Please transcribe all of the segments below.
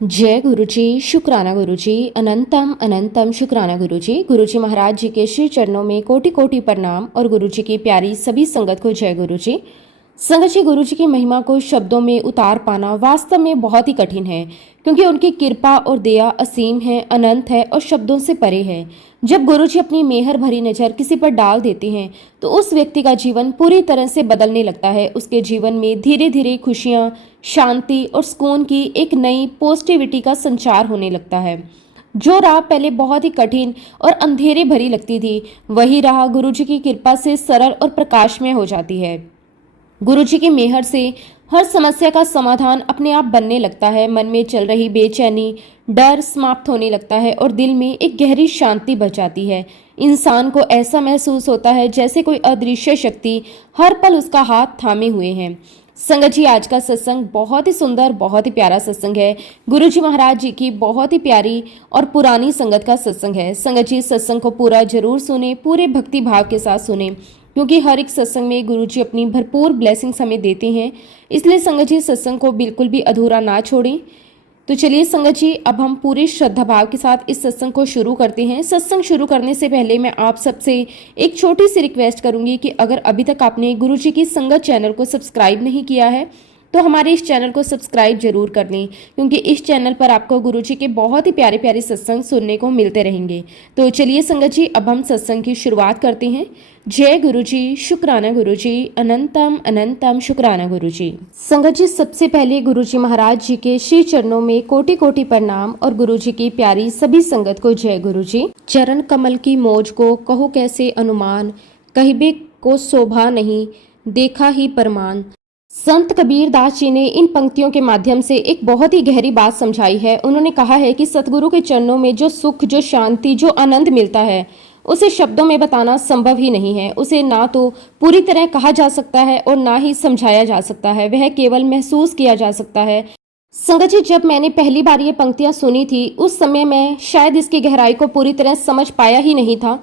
जय गुरुजी, शुक्राना गुरुजी, अनंतम अनंतम शुक्राना गुरुजी। गुरुजी महाराज जी के श्री चरणों में कोटि कोटि प्रणाम और गुरुजी की प्यारी सभी संगत को जय गुरुजी। संगत जी, गुरुजी की महिमा को शब्दों में उतार पाना वास्तव में बहुत ही कठिन है, क्योंकि उनकी कृपा और दया असीम है, अनंत है और शब्दों से परे है। जब गुरुजी अपनी मेहर भरी नज़र किसी पर डाल देते हैं तो उस व्यक्ति का जीवन पूरी तरह से बदलने लगता है। उसके जीवन में धीरे धीरे खुशियाँ, शांति और सुकून की एक नई पॉजिटिविटी का संचार होने लगता है। जो राह पहले बहुत ही कठिन और अंधेरे भरी लगती थी, वही राह गुरुजी की कृपा से सरल और प्रकाशमय हो जाती है। गुरुजी की मेहर से हर समस्या का समाधान अपने आप बनने लगता है। मन में चल रही बेचैनी, डर समाप्त होने लगता है और दिल में एक गहरी शांति बच जाती है। इंसान को ऐसा महसूस होता है जैसे कोई अदृश्य शक्ति हर पल उसका हाथ थामे हुए हैं। संगत जी, आज का सत्संग बहुत ही सुंदर, बहुत ही प्यारा सत्संग है। गुरुजी महाराज जी की बहुत ही प्यारी और पुरानी संगत का सत्संग है। संगत जी, सत्संग को पूरा जरूर सुने, पूरे भक्ति भाव के साथ सुने, क्योंकि हर एक सत्संग में गुरुजी अपनी भरपूर ब्लेसिंग्स हमें देते हैं। इसलिए संगत जी, सत्संग को बिल्कुल भी अधूरा ना छोड़ें। तो चलिए संगत जी, अब हम पूरे श्रद्धा भाव के साथ इस सत्संग को शुरू करते हैं। सत्संग शुरू करने से पहले मैं आप सबसे एक छोटी सी रिक्वेस्ट करूंगी कि अगर अभी तक आपने गुरुजी की संगत चैनल को सब्सक्राइब नहीं किया है तो हमारे इस चैनल को सब्सक्राइब जरूर कर लें, क्योंकि इस चैनल पर आपको गुरुजी के बहुत ही प्यारे प्यारे सत्संग सुनने को मिलते रहेंगे। तो चलिए संगत जी, अब हम सत्संग की शुरुआत करते हैं। जय गुरुजी, शुक्राना गुरुजी, अनंतम अनंतम शुक्राना गुरुजी। संगत जी, सबसे पहले गुरुजी महाराज जी के श्री चरणों में कोटि कोटि प्रणाम और गुरुजी की प्यारी सभी संगत को जय गुरुजी। चरण कमल की मौज को कहो कैसे अनुमान, कहिबे को शोभा नहीं देखा ही परमान। संत कबीर दास जी ने इन पंक्तियों के माध्यम से एक बहुत ही गहरी बात समझाई है। उन्होंने कहा है कि सतगुरु के चरणों में जो सुख, जो शांति, जो आनंद मिलता है, उसे शब्दों में बताना संभव ही नहीं है। उसे ना तो पूरी तरह कहा जा सकता है और ना ही समझाया जा सकता है, वह केवल महसूस किया जा सकता है। संगत जी, जब मैंने पहली बार ये पंक्तियां सुनी थी, उस समय मैं शायद इसकी गहराई को पूरी तरह समझ पाया ही नहीं था।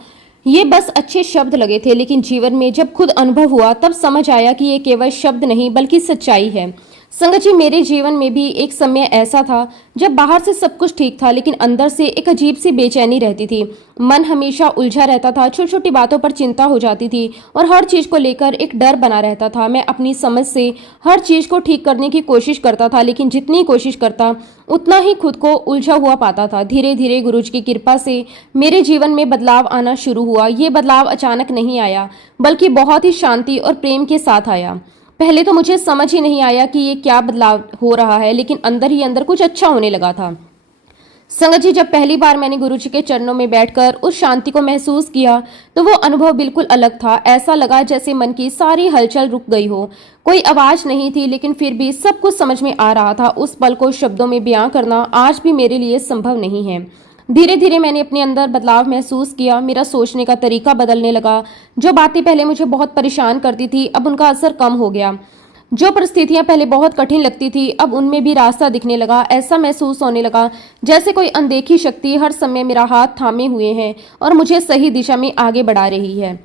ये बस अच्छे शब्द लगे थे, लेकिन जीवन में जब खुद अनुभव हुआ तब समझ आया कि ये केवल शब्द नहीं बल्कि सच्चाई है। संगत जी, मेरे जीवन में भी एक समय ऐसा था जब बाहर से सब कुछ ठीक था, लेकिन अंदर से एक अजीब सी बेचैनी रहती थी। मन हमेशा उलझा रहता था, छोटी छोटी बातों पर चिंता हो जाती थी और हर चीज को लेकर एक डर बना रहता था। मैं अपनी समझ से हर चीज को ठीक करने की कोशिश करता था, लेकिन जितनी कोशिश करता उतना ही खुद को उलझा हुआ पाता था। धीरे धीरे गुरुजी की कृपा से मेरे जीवन में बदलाव आना शुरू हुआ। ये बदलाव अचानक नहीं आया, बल्कि बहुत ही शांति और प्रेम के साथ आया। पहले तो मुझे समझ ही नहीं आया कि ये क्या बदलाव हो रहा है, लेकिन अंदर ही अंदर कुछ अच्छा होने लगा था। संगत जी, जब पहली बार मैंने गुरुजी के चरणों में बैठकर उस शांति को महसूस किया तो वो अनुभव बिल्कुल अलग था। ऐसा लगा जैसे मन की सारी हलचल रुक गई हो। कोई आवाज नहीं थी, लेकिन फिर भी सब कुछ समझ में आ रहा था। उस पल को शब्दों में बयां करना आज भी मेरे लिए संभव नहीं है। धीरे धीरे मैंने अपने अंदर बदलाव महसूस किया। मेरा सोचने का तरीका बदलने लगा। जो बातें पहले मुझे बहुत परेशान करती थी, अब उनका असर कम हो गया। जो परिस्थितियां पहले बहुत कठिन लगती थी, अब उनमें भी रास्ता दिखने लगा। ऐसा महसूस होने लगा जैसे कोई अनदेखी शक्ति हर समय मेरा हाथ थामे हुए है और मुझे सही दिशा में आगे बढ़ा रही है।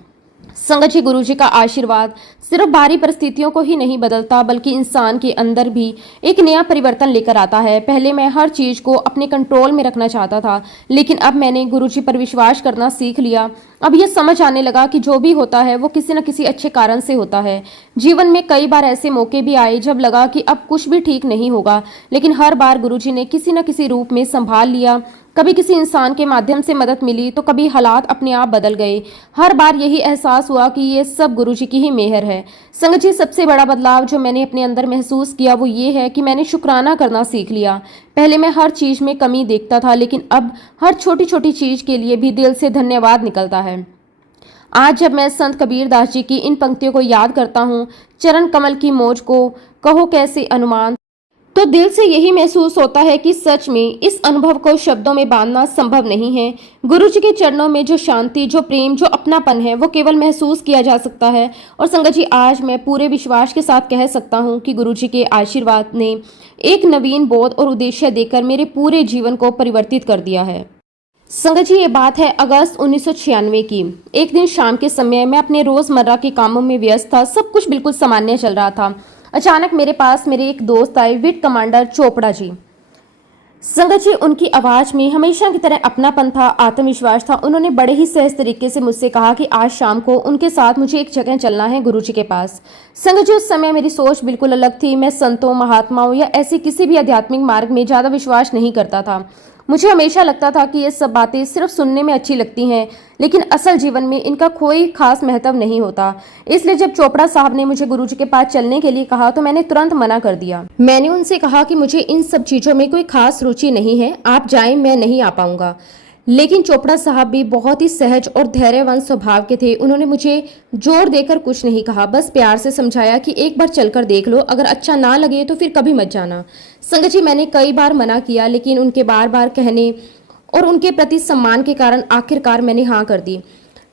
संगत जी, गुरुजी का आशीर्वाद सिर्फ बाहरी परिस्थितियों को ही नहीं बदलता, बल्कि इंसान के अंदर भी एक नया परिवर्तन लेकर आता है। पहले मैं हर चीज को अपने कंट्रोल में रखना चाहता था, लेकिन अब मैंने गुरुजी पर विश्वास करना सीख लिया। अब यह समझ आने लगा कि जो भी होता है वो किसी न किसी अच्छे कारण से होता है। जीवन में कई बार ऐसे मौके भी आए जब लगा कि अब कुछ भी ठीक नहीं होगा, लेकिन हर बार गुरुजी ने किसी न किसी रूप में संभाल लिया। कभी किसी इंसान के माध्यम से मदद मिली तो कभी हालात अपने आप बदल गए। हर बार यही एहसास हुआ कि ये सब गुरुजी की ही मेहर है। संगत जी, सबसे बड़ा बदलाव जो मैंने अपने अंदर महसूस किया वो ये है कि मैंने शुक्राना करना सीख लिया। पहले मैं हर चीज में कमी देखता था, लेकिन अब हर छोटी छोटी चीज के लिए भी दिल से धन्यवाद निकलता है। आज जब मैं संत कबीर दास जी की इन पंक्तियों को याद करता हूँ, चरण कमल की मौज को कहो कैसे अनुमान, तो दिल से यही महसूस होता है कि सच में इस अनुभव को शब्दों में बांधना संभव नहीं है। गुरुजी के चरणों में जो शांति, जो प्रेम, जो अपनापन है, वो केवल महसूस किया जा सकता है। और संगत जी, आज मैं पूरे विश्वास के साथ कह सकता हूँ कि गुरुजी के आशीर्वाद ने एक नवीन बोध और उद्देश्य देकर मेरे पूरे जीवन को परिवर्तित कर दिया है। संगत जी, ये बात है अगस्त 1996 की। एक दिन शाम के समय मैं अपने रोजमर्रा के कामों में व्यस्त था। सब कुछ बिल्कुल सामान्य चल रहा था। अचानक मेरे पास मेरे एक दोस्त आए, विट कमांडर चोपड़ा जी। संगत जी, उनकी आवाज में हमेशा की तरह अपनापन था, आत्मविश्वास था। उन्होंने बड़े ही सहज तरीके से मुझसे कहा कि आज शाम को उनके साथ मुझे एक जगह चलना है, गुरुजी के पास। संगत जी, उस समय मेरी सोच बिल्कुल अलग थी। मैं संतों, महात्माओं या ऐसे किसी भी आध्यात्मिक मार्ग में ज्यादा विश्वास नहीं करता था। मुझे हमेशा लगता था कि ये सब बातें सिर्फ सुनने में अच्छी लगती हैं, लेकिन असल जीवन में इनका कोई खास महत्व नहीं होता। इसलिए जब चोपड़ा साहब ने मुझे गुरुजी के पास चलने के लिए कहा तो मैंने तुरंत मना कर दिया। मैंने उनसे कहा कि मुझे इन सब चीजों में कोई खास रुचि नहीं है, आप जाएं, मैं नहीं आ पाऊंगा। लेकिन चोपड़ा साहब भी बहुत ही सहज और धैर्यवान स्वभाव के थे। उन्होंने मुझे जोर देकर कुछ नहीं कहा, बस प्यार से समझाया कि एक बार चलकर देख लो, अगर अच्छा ना लगे तो फिर कभी मत जाना। संगत जी, मैंने कई बार मना किया, लेकिन उनके बार बार कहने और उनके प्रति सम्मान के कारण आखिरकार मैंने हाँ कर दी।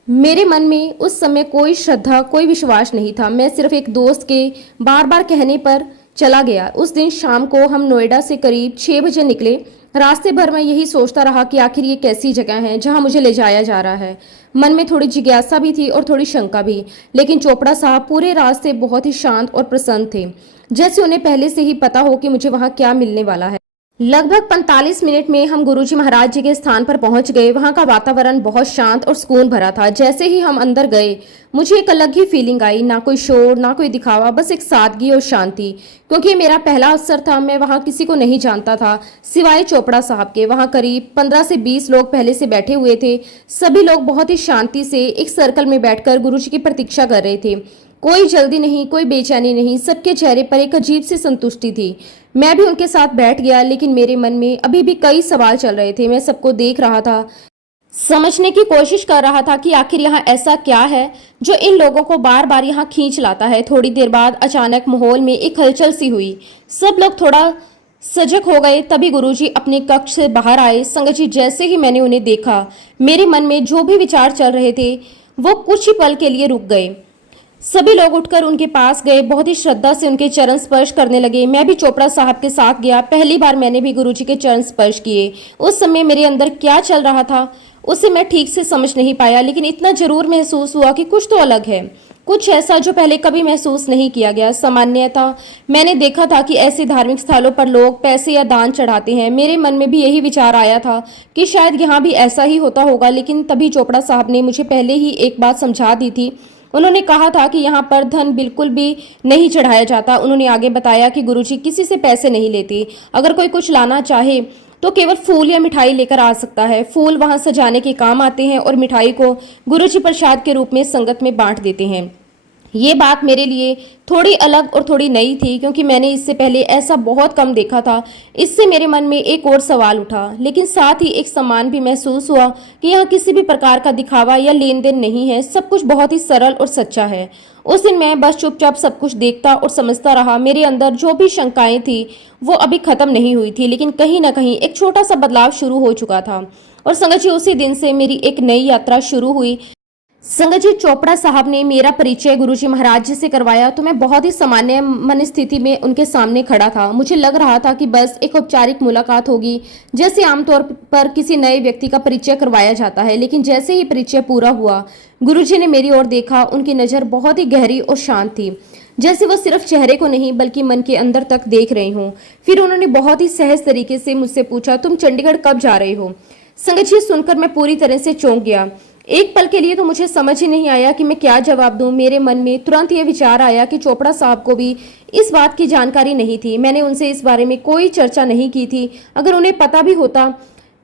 मेरे मन में उस समय कोई श्रद्धा, कोई विश्वास नहीं था। मैं सिर्फ एक दोस्त के बार बार कहने पर चला गया। उस दिन शाम को हम नोएडा से करीब 6 बजे निकले। रास्ते भर मैं यही सोचता रहा कि आखिर ये कैसी जगह है जहां मुझे ले जाया जा रहा है। मन में थोड़ी जिज्ञासा भी थी और थोड़ी शंका भी। लेकिन चोपड़ा साहब पूरे रास्ते बहुत ही शांत और प्रसन्न थे, जैसे उन्हें पहले से ही पता हो कि मुझे वहां क्या मिलने वाला है। लगभग 45 मिनट में हम गुरुजी महाराज जी के स्थान पर पहुंच गए। वहां का वातावरण बहुत शांत और सुकून भरा था। जैसे ही हम अंदर गए, मुझे एक अलग ही फीलिंग आई। ना कोई शोर, ना कोई दिखावा, बस एक सादगी और शांति। क्योंकि ये मेरा पहला अवसर था, मैं वहां किसी को नहीं जानता था सिवाय चोपड़ा साहब के। वहां करीब 15 से 20 लोग पहले से बैठे हुए थे। सभी लोग बहुत ही शांति से एक सर्कल में बैठकर गुरुजी की प्रतीक्षा कर रहे थे। कोई जल्दी नहीं, कोई बेचैनी नहीं, सबके चेहरे पर एक अजीब सी संतुष्टि थी। मैं भी उनके साथ बैठ गया, लेकिन मेरे मन में अभी भी कई सवाल चल रहे थे। मैं सबको देख रहा था, समझने की कोशिश कर रहा था कि आखिर यहाँ ऐसा क्या है जो इन लोगों को बार बार यहाँ खींच लाता है। थोड़ी देर बाद अचानक माहौल में एक हलचल सी हुई। सब लोग थोड़ा सजग हो गए। तभी गुरुजी अपने कक्ष से बाहर आए। संगत जी, जैसे ही मैंने उन्हें देखा, मेरे मन में जो भी विचार चल रहे थे वो कुछ ही पल के लिए रुक गए। सभी लोग उठकर उनके पास गए, बहुत ही श्रद्धा से उनके चरण स्पर्श करने लगे। मैं भी चोपड़ा साहब के साथ गया। पहली बार मैंने भी गुरुजी के चरण स्पर्श किए। उस समय मेरे अंदर क्या चल रहा था उसे मैं ठीक से समझ नहीं पाया, लेकिन इतना जरूर महसूस हुआ कि कुछ तो अलग है, कुछ ऐसा जो पहले कभी महसूस नहीं किया गया। सामान्यतः मैंने देखा था कि ऐसे धार्मिक स्थलों पर लोग पैसे या दान चढ़ाते हैं। मेरे मन में भी यही विचार आया था कि शायद यहाँ भी ऐसा ही होता होगा। लेकिन तभी चोपड़ा साहब ने मुझे पहले ही एक बात समझा दी थी। उन्होंने कहा था कि यहाँ पर धन बिल्कुल भी नहीं चढ़ाया जाता। उन्होंने आगे बताया कि गुरुजी किसी से पैसे नहीं लेते। अगर कोई कुछ लाना चाहे तो केवल फूल या मिठाई लेकर आ सकता है। फूल वहां सजाने के काम आते हैं और मिठाई को गुरुजी प्रसाद के रूप में संगत में बांट देते हैं। ये बात मेरे लिए थोड़ी अलग और थोड़ी नई थी, क्योंकि मैंने इससे पहले ऐसा बहुत कम देखा था। इससे मेरे मन में एक और सवाल उठा, लेकिन साथ ही एक सम्मान भी महसूस हुआ कि यहाँ किसी भी प्रकार का दिखावा या लेन देन नहीं है। सब कुछ बहुत ही सरल और सच्चा है। उस दिन मैं बस चुपचाप सब कुछ देखता और समझता रहा। मेरे अंदर जो भी शंकाएं थी वो अभी खत्म नहीं हुई थी, लेकिन कहीं ना कहीं एक छोटा सा बदलाव शुरू हो चुका था। और संगत जी, उसी दिन से मेरी एक नई यात्रा शुरू हुई। संगत जी, चोपड़ा साहब ने मेरा परिचय गुरुजी महाराज जी से करवाया तो मैं बहुत ही सामान्य मन स्थिति में उनके सामने खड़ा था। मुझे लग रहा था कि बस एक औपचारिक मुलाकात होगी, जैसे आमतौर पर किसी नए व्यक्ति का परिचय करवाया जाता है। लेकिन जैसे ही परिचय पूरा हुआ, गुरुजी ने मेरी ओर देखा। उनकी नज़र बहुत ही गहरी और शांत थी, जैसे वो सिर्फ चेहरे को नहीं बल्कि मन के अंदर तक देख रहे हों। फिर उन्होंने बहुत ही सहज तरीके से मुझसे पूछा, तुम चंडीगढ़ कब जा रहे हो? संगत जी, सुनकर मैं पूरी तरह से चौंक गया। एक पल के लिए तो मुझे समझ ही नहीं आया कि मैं क्या जवाब दूं। मेरे मन में तुरंत ये विचार आया कि चोपड़ा साहब को भी इस बात की जानकारी नहीं थी। मैंने उनसे इस बारे में कोई चर्चा नहीं की थी। अगर उन्हें पता भी होता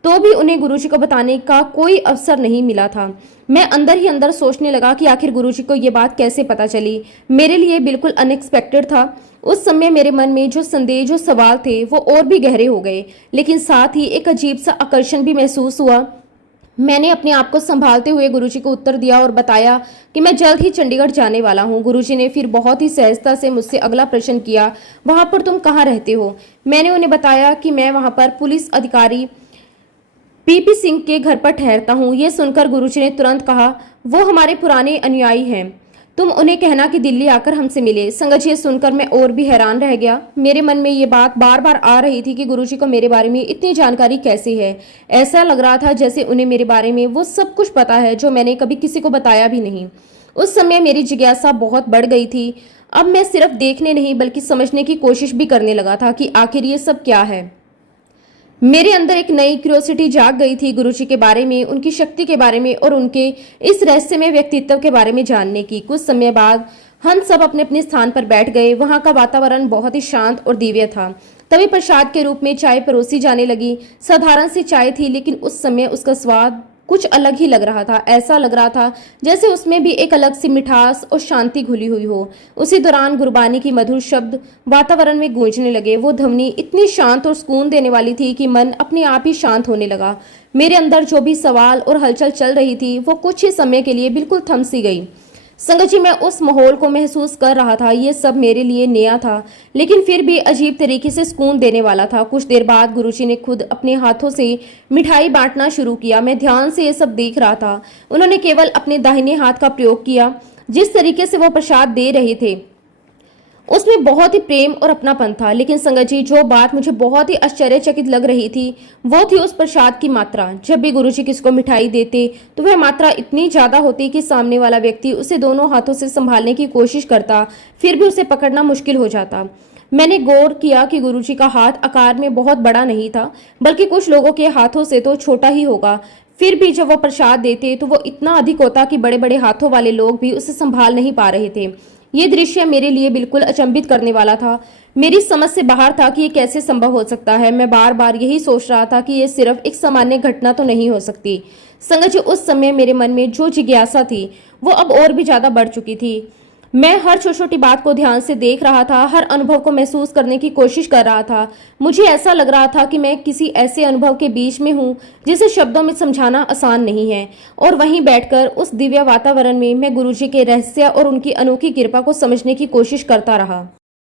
तो भी उन्हें गुरुजी को बताने का कोई अवसर नहीं मिला था। मैं अंदर ही अंदर सोचने लगा कि आखिर गुरुजी को ये बात कैसे पता चली। मेरे लिए बिल्कुल अनएक्सपेक्टेड था। उस समय मेरे मन में जो संदेह, जो सवाल थे वो और भी गहरे हो गए, लेकिन साथ ही एक अजीब सा आकर्षण भी महसूस हुआ। मैंने अपने आप को संभालते हुए गुरुजी को उत्तर दिया और बताया कि मैं जल्द ही चंडीगढ़ जाने वाला हूँ। गुरुजी ने फिर बहुत ही सहजता से मुझसे अगला प्रश्न किया, वहां पर तुम कहाँ रहते हो? मैंने उन्हें बताया कि मैं वहां पर पुलिस अधिकारी पीपी सिंह के घर पर ठहरता हूँ। यह सुनकर गुरुजी ने तुरंत कहा, वो हमारे पुराने अनुयायी हैं, तुम उन्हें कहना कि दिल्ली आकर हमसे मिले। संगत जी, सुनकर मैं और भी हैरान रह गया। मेरे मन में ये बात बार बार आ रही थी कि गुरुजी को मेरे बारे में इतनी जानकारी कैसे है। ऐसा लग रहा था जैसे उन्हें मेरे बारे में वो सब कुछ पता है जो मैंने कभी किसी को बताया भी नहीं। उस समय मेरी जिज्ञासा बहुत बढ़ गई थी। अब मैं सिर्फ देखने नहीं बल्कि समझने की कोशिश भी करने लगा था कि आखिर ये सब क्या है। मेरे अंदर एक नई क्यूरियोसिटी जाग गई थी गुरुजी के बारे में, उनकी शक्ति के बारे में और उनके इस रहस्यमय व्यक्तित्व के बारे में जानने की। कुछ समय बाद हम सब अपने अपने स्थान पर बैठ गए। वहां का वातावरण बहुत ही शांत और दिव्य था। तभी प्रसाद के रूप में चाय परोसी जाने लगी। साधारण सी चाय थी, लेकिन उस समय उसका स्वाद कुछ अलग ही लग रहा था। ऐसा लग रहा था जैसे उसमें भी एक अलग सी मिठास और शांति घुली हुई हो। उसी दौरान गुरबानी की मधुर शब्द वातावरण में गूंजने लगे। वो ध्वनि इतनी शांत और सुकून देने वाली थी कि मन अपने आप ही शांत होने लगा। मेरे अंदर जो भी सवाल और हलचल चल रही थी वो कुछ ही समय के लिए बिल्कुल थम सी गई। संगत जी, मैं उस माहौल को महसूस कर रहा था। ये सब मेरे लिए नया था, लेकिन फिर भी अजीब तरीके से सुकून देने वाला था। कुछ देर बाद गुरुजी ने खुद अपने हाथों से मिठाई बांटना शुरू किया। मैं ध्यान से ये सब देख रहा था। उन्होंने केवल अपने दाहिने हाथ का प्रयोग किया। जिस तरीके से वो प्रसाद दे रहे थे उसमें बहुत ही प्रेम और अपनापन था। लेकिन संगत जी, जो बात मुझे बहुत ही आश्चर्यचकित लग रही थी वो थी उस प्रसाद की मात्रा। जब भी गुरुजी किसी को मिठाई देते तो वह मात्रा इतनी ज्यादा होती कि सामने वाला व्यक्ति उसे दोनों हाथों से संभालने की कोशिश करता, फिर भी उसे पकड़ना मुश्किल हो जाता। मैंने गौर किया कि गुरुजी का हाथ आकार में बहुत बड़ा नहीं था, बल्कि कुछ लोगों के हाथों से तो छोटा ही होगा। फिर भी जब वो प्रसाद देते तो वो इतना अधिक होता कि बड़े बड़े हाथों वाले लोग भी उसे संभाल नहीं पा रहे थे। ये दृश्य मेरे लिए बिल्कुल अचंभित करने वाला था। मेरी समझ से बाहर था कि ये कैसे संभव हो सकता है। मैं बार बार यही सोच रहा था कि ये सिर्फ एक सामान्य घटना तो नहीं हो सकती। संगत जी, उस समय मेरे मन में जो जिज्ञासा थी वो अब और भी ज्यादा बढ़ चुकी थी। मैं हर छोटी छोटी बात को ध्यान से देख रहा था, हर अनुभव को महसूस करने की कोशिश कर रहा था। मुझे ऐसा लग रहा था कि मैं किसी ऐसे अनुभव के बीच में हूँ जिसे शब्दों में समझाना आसान नहीं है। और वहीं बैठकर उस दिव्य वातावरण में मैं गुरुजी के रहस्य और उनकी अनोखी कृपा को समझने की कोशिश करता रहा।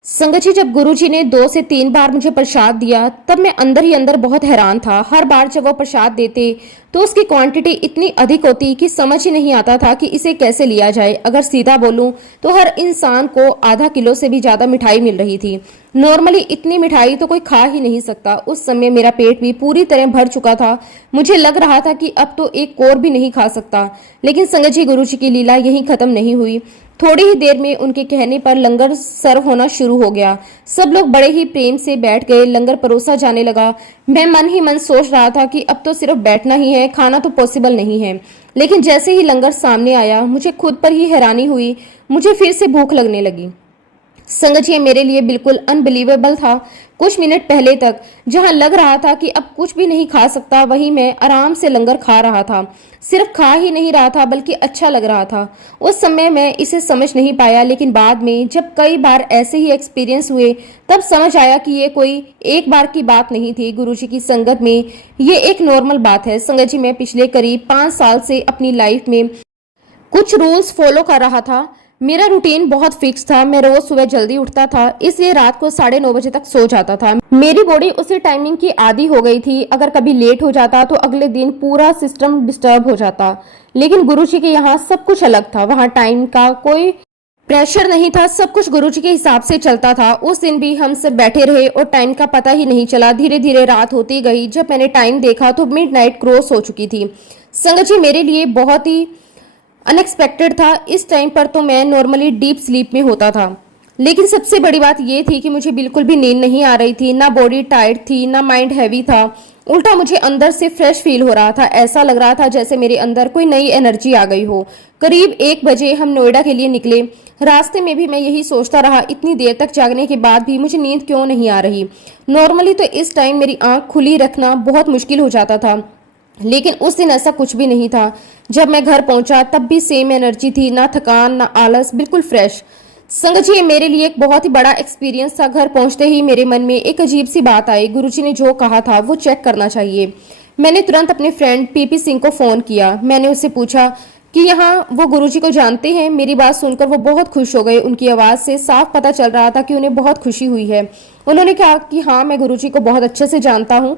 संगत जी, जब गुरुजी ने 2 से 3 बार मुझे प्रसाद दिया तब मैं अंदर ही अंदर बहुत हैरान था। हर बार जब वो प्रसाद देते तो उसकी क्वांटिटी इतनी अधिक होती कि समझ ही नहीं आता था कि इसे कैसे लिया जाए। अगर सीधा बोलूं तो हर इंसान को आधा किलो से भी ज्यादा मिठाई मिल रही थी। नॉर्मली इतनी मिठाई तो कोई खा ही नहीं सकता। उस समय मेरा पेट भी पूरी तरह भर चुका था। मुझे लग रहा था कि अब तो एक कोर भी नहीं खा सकता। लेकिन संगत जी, गुरुजी की लीला यहीं खत्म नहीं हुई। थोड़ी ही देर में उनके कहने पर लंगर सर्व होना शुरू हो गया। सब लोग बड़े ही प्रेम से बैठ गए। लंगर परोसा जाने लगा। मैं मन ही मन सोच रहा था कि अब तो सिर्फ बैठना ही है, खाना तो पॉसिबल नहीं है। लेकिन जैसे ही लंगर सामने आया मुझे खुद पर ही हैरानी हुई। मुझे फिर से भूख लगने लगी। संगत जी, मेरे लिए बिल्कुल अनबिलीवेबल था। कुछ मिनट पहले तक जहां लग रहा था कि अब कुछ भी नहीं खा सकता, वहीं मैं आराम से लंगर खा रहा था। सिर्फ खा ही नहीं रहा था बल्कि अच्छा लग रहा था। उस समय मैं इसे समझ नहीं पाया, लेकिन बाद में जब कई बार ऐसे ही एक्सपीरियंस हुए तब समझ आया कि ये कोई एक बार की बात नहीं थी। गुरुजी की संगत में ये एक नॉर्मल बात है। संगत जी, मैं पिछले करीब 5 साल से अपनी लाइफ में कुछ रूल्स फॉलो कर रहा था। मेरा रूटीन बहुत फिक्स था। मैं रोज सुबह जल्दी उठता था, इसलिए रात को 9:30 बजे तक सो जाता था। मेरी बॉडी उसी टाइमिंग की आदी हो गई थी। अगर कभी लेट हो जाता तो अगले दिन पूरा सिस्टम डिस्टर्ब हो जाता। लेकिन गुरुजी के यहाँ सब कुछ अलग था। वहाँ टाइम का कोई प्रेशर नहीं था। सब कुछ गुरुजी के हिसाब से चलता था। उस दिन भी हम सब बैठे रहे और टाइम का पता ही नहीं चला। धीरे धीरे रात होती गई। जब मैंने टाइम देखा तो मिडनाइट क्रॉस हो चुकी थी। संगत जी, मेरे लिए बहुत ही अनएक्सपेक्टेड था। इस टाइम पर तो मैं नॉर्मली डीप स्लीप में होता था, लेकिन सबसे बड़ी बात यह थी कि मुझे बिल्कुल भी नींद नहीं आ रही थी। ना बॉडी टायर्ड थी, ना माइंड हैवी था। उल्टा मुझे अंदर से फ्रेश फील हो रहा था। ऐसा लग रहा था जैसे मेरे अंदर कोई नई एनर्जी आ गई हो। करीब 1 बजे हम नोएडा के लिए निकले। रास्ते में भी मैं यही सोचता रहा, इतनी देर तक जागने के बाद भी मुझे नींद क्यों नहीं आ रही। नॉर्मली तो इस टाइम मेरी आंख खुली रखना बहुत मुश्किल हो जाता था, लेकिन उस दिन ऐसा कुछ भी नहीं था। जब मैं घर पहुंचा तब भी सेम एनर्जी थी, ना थकान ना आलस, बिल्कुल फ्रेश। संगत जी, मेरे लिए एक बहुत ही बड़ा एक्सपीरियंस था। घर पहुंचते ही मेरे मन में एक अजीब सी बात आई। गुरुजी ने जो कहा था वो चेक करना चाहिए। मैंने तुरंत अपने फ्रेंड पीपी सिंह को फोन किया। मैंने उससे पूछा कि यहाँ वो गुरुजी को जानते हैं। मेरी बात सुनकर वो बहुत खुश हो गए। उनकी आवाज से साफ पता चल रहा था कि उन्हें बहुत खुशी हुई है। उन्होंने कहा कि हाँ, मैं गुरुजी को बहुत अच्छे से जानता हूँ।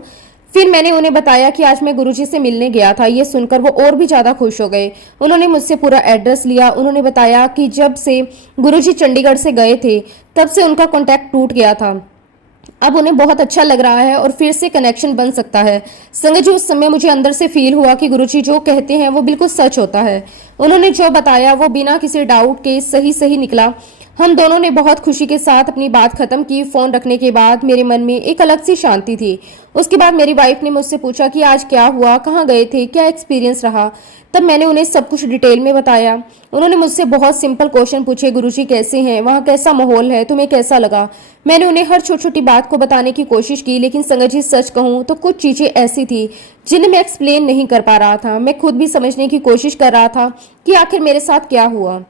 फिर मैंने उन्हें बताया कि आज मैं गुरुजी से मिलने गया था। ये सुनकर वो और भी ज्यादा खुश हो गए। उन्होंने मुझसे पूरा एड्रेस लिया। उन्होंने बताया कि जब से गुरुजी चंडीगढ़ से गए थे तब से उनका कांटेक्ट टूट गया था। अब उन्हें बहुत अच्छा लग रहा है और फिर से कनेक्शन बन सकता है। संगत जी, उस समय मुझे अंदर से फील हुआ कि गुरुजी जो कहते हैं वो बिल्कुल सच होता है। उन्होंने जो बताया वो बिना किसी डाउट के सही सही निकला। हम दोनों ने बहुत खुशी के साथ अपनी बात खत्म की। फोन रखने के बाद मेरे मन में एक अलग सी शांति थी। उसके बाद मेरी वाइफ ने मुझसे पूछा कि आज क्या हुआ, कहाँ गए थे, क्या एक्सपीरियंस रहा। तब मैंने उन्हें सब कुछ डिटेल में बताया। उन्होंने मुझसे बहुत सिंपल क्वेश्चन पूछे, गुरुजी कैसे हैं, वहाँ कैसा माहौल है, तुम्हें कैसा लगा। मैंने उन्हें हर छोटी छोटी बात को बताने की कोशिश की, लेकिन संगत जी सच कहूँ तो कुछ चीजें ऐसी थी जिन्हें मैं एक्सप्लेन नहीं कर पा रहा था। मैं खुद भी समझने की कोशिश कर रहा था कि आखिर मेरे साथ क्या हुआ।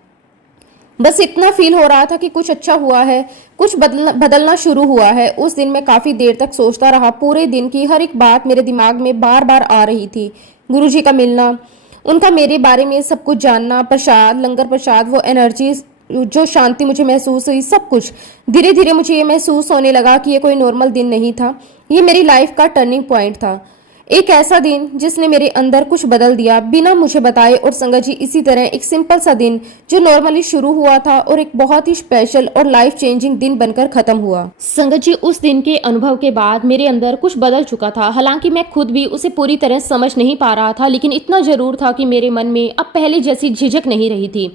बस इतना फील हो रहा था कि कुछ अच्छा हुआ है, कुछ बदलना शुरू हुआ है। उस दिन मैं काफी देर तक सोचता रहा। पूरे दिन की हर एक बात मेरे दिमाग में बार बार आ रही थी। गुरुजी का मिलना, उनका मेरे बारे में सब कुछ जानना, प्रसाद, लंगर प्रसाद, वो एनर्जी, जो शांति मुझे महसूस हुई, सब कुछ। धीरे धीरे मुझे ये महसूस होने लगा कि ये कोई नॉर्मल दिन नहीं था, ये मेरी लाइफ का टर्निंग पॉइंट था। एक ऐसा दिन जिसने मेरे अंदर कुछ बदल दिया बिना मुझे बताए। और संगत जी, इसी तरह एक सिंपल सा दिन जो नॉर्मली शुरू हुआ था और एक बहुत ही स्पेशल और लाइफ चेंजिंग दिन बनकर खत्म हुआ। संगत जी, उस दिन के अनुभव के बाद मेरे अंदर कुछ बदल चुका था। हालांकि मैं खुद भी उसे पूरी तरह समझ नहीं पा रहा था, लेकिन इतना जरूर था कि मेरे मन में अब पहले जैसी झिझक नहीं रही थी।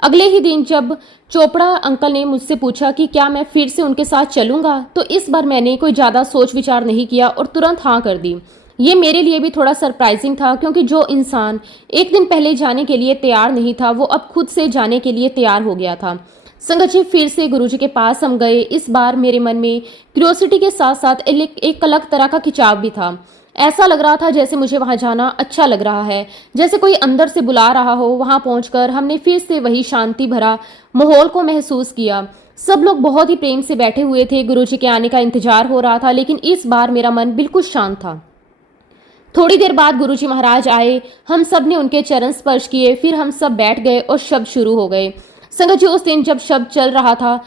अगले ही दिन जब चोपड़ा अंकल ने मुझसे पूछा कि क्या मैं फिर से उनके साथ चलूंगा, तो इस बार मैंने कोई ज्यादा सोच विचार नहीं किया और तुरंत हाँ कर दी। ये मेरे लिए भी थोड़ा सरप्राइजिंग था, क्योंकि जो इंसान एक दिन पहले जाने के लिए तैयार नहीं था, वो अब खुद से जाने के लिए तैयार हो गया था। संगत जी, फिर से गुरुजी के पास हम गए। इस बार मेरे मन में क्यूरियोसिटी के साथ साथ एक अलग तरह का खिंचाव भी था। ऐसा लग रहा था जैसे मुझे वहां जाना अच्छा लग रहा है, जैसे कोई अंदर से बुला रहा हो। वहां पहुंचकर हमने फिर से वही शांति भरा माहौल को महसूस किया। सब लोग बहुत ही प्रेम से बैठे हुए थे। गुरुजी के आने का इंतजार हो रहा था, लेकिन इस बार मेरा मन बिल्कुल शांत था। थोड़ी देर बाद गुरुजी महाराज आए। हम सब ने उनके चरण स्पर्श किए, फिर हम सब बैठ गए और शब्द शुरू हो गए। संगत जी, उस दिन जब शब्द चल रहा था